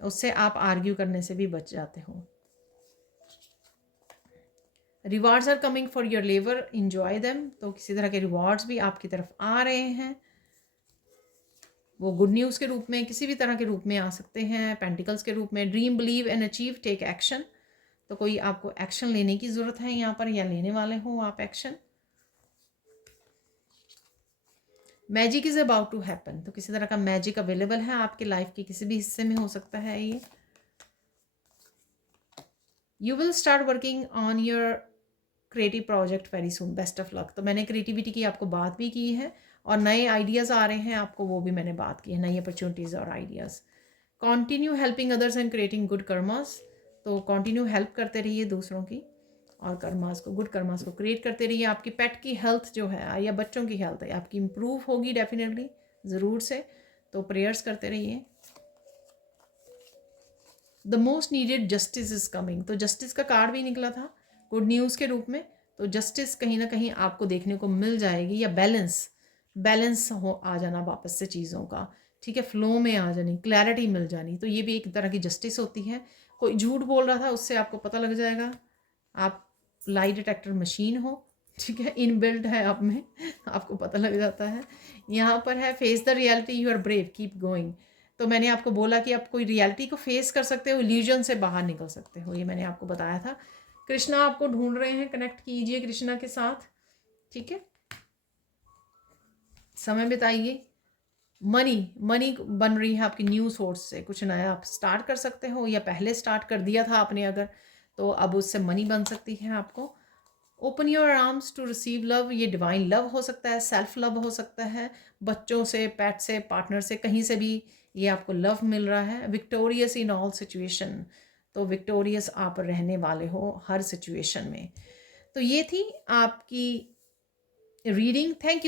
उससे आप आर्ग्यू करने से भी बच जाते हो। Rewards are coming for your labour, enjoy them, तो किसी तरह के रिवार्ड्स भी आपकी तरफ आ रहे हैं, वो गुड न्यूज़ के रूप में, किसी भी तरह के रूप में आ सकते हैं, पेंटिकल्स के रूप में। Dream, believe and achieve, take action, तो कोई आपको एक्शन लेने की ज़रूरत है यहाँ पर या लेने वाले हो आप action. Magic is about to happen, तो किसी तरह का मैजिक अवेलेबल है आपके लाइफ के किसी भी हिस्से में हो सकता है ये। You will start working on your creative project very soon, best of luck, तो मैंने क्रिएटिविटी की आपको बात भी की है और नए आइडियाज़ आ रहे हैं आपको, वो भी मैंने बात की है, नई अपॉर्चुनिटीज़ और ideas. Continue helping others and creating good karmas, तो कॉन्टिन्यू हेल्प करते रहिए दूसरों की और कर्मास को, गुड कर्मास को क्रिएट करते रहिए। आपकी पेट की हेल्थ जो है या बच्चों की हेल्थ है आपकी इम्प्रूव होगी डेफिनेटली, ज़रूर से, तो प्रेयर्स करते रहिए। The most needed justice is coming, तो जस्टिस का कार्ड भी निकला था गुड न्यूज़ के रूप में, तो जस्टिस कहीं ना कहीं आपको देखने को मिल जाएगी, या बैलेंस हो आ जाना वापस से चीज़ों का, ठीक है, फ्लो में आ जानी, क्लैरिटी मिल जानी, तो ये भी एक तरह की जस्टिस होती है। कोई झूठ बोल रहा था उससे आपको पता लग जाएगा, आप लाई डिटेक्टर मशीन हो, ठीक है, इनबिल्ट है आप में, आपको पता लग जाता है। यहाँ पर है face the reality, you are brave, keep going, तो मैंने आपको बोला कि आप कोई रियलिटी को फेस कर सकते हो, इल्यूजन से बाहर निकल सकते हो, ये मैंने आपको बताया था। कृष्णा आपको ढूंढ रहे हैं, कनेक्ट कीजिए कृष्णा के साथ, ठीक है, समय बिताइए। मनी बन रही है आपकी न्यू सोर्स से, कुछ नया आप स्टार्ट कर सकते हो या पहले स्टार्ट कर दिया था आपने अगर, तो अब उससे मनी बन सकती है आपको। Open your arms to receive love, ये डिवाइन लव हो सकता है, सेल्फ लव हो सकता है, बच्चों से, पेट से, पार्टनर से, कहीं से भी ये आपको लव मिल रहा है। विक्टोरियस इन ऑल सिचुएशन, तो विक्टोरियस आप रहने वाले हो हर सिचुएशन में। तो ये थी आपकी reading. Thank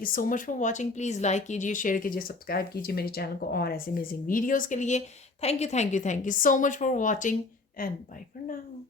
you so much for watching. Please like कीजिए, शेयर कीजिए, सब्सक्राइब कीजिए मेरे चैनल को और ऐसे अमेजिंग वीडियोज़ के लिए। Thank you so much for watching and bye for now.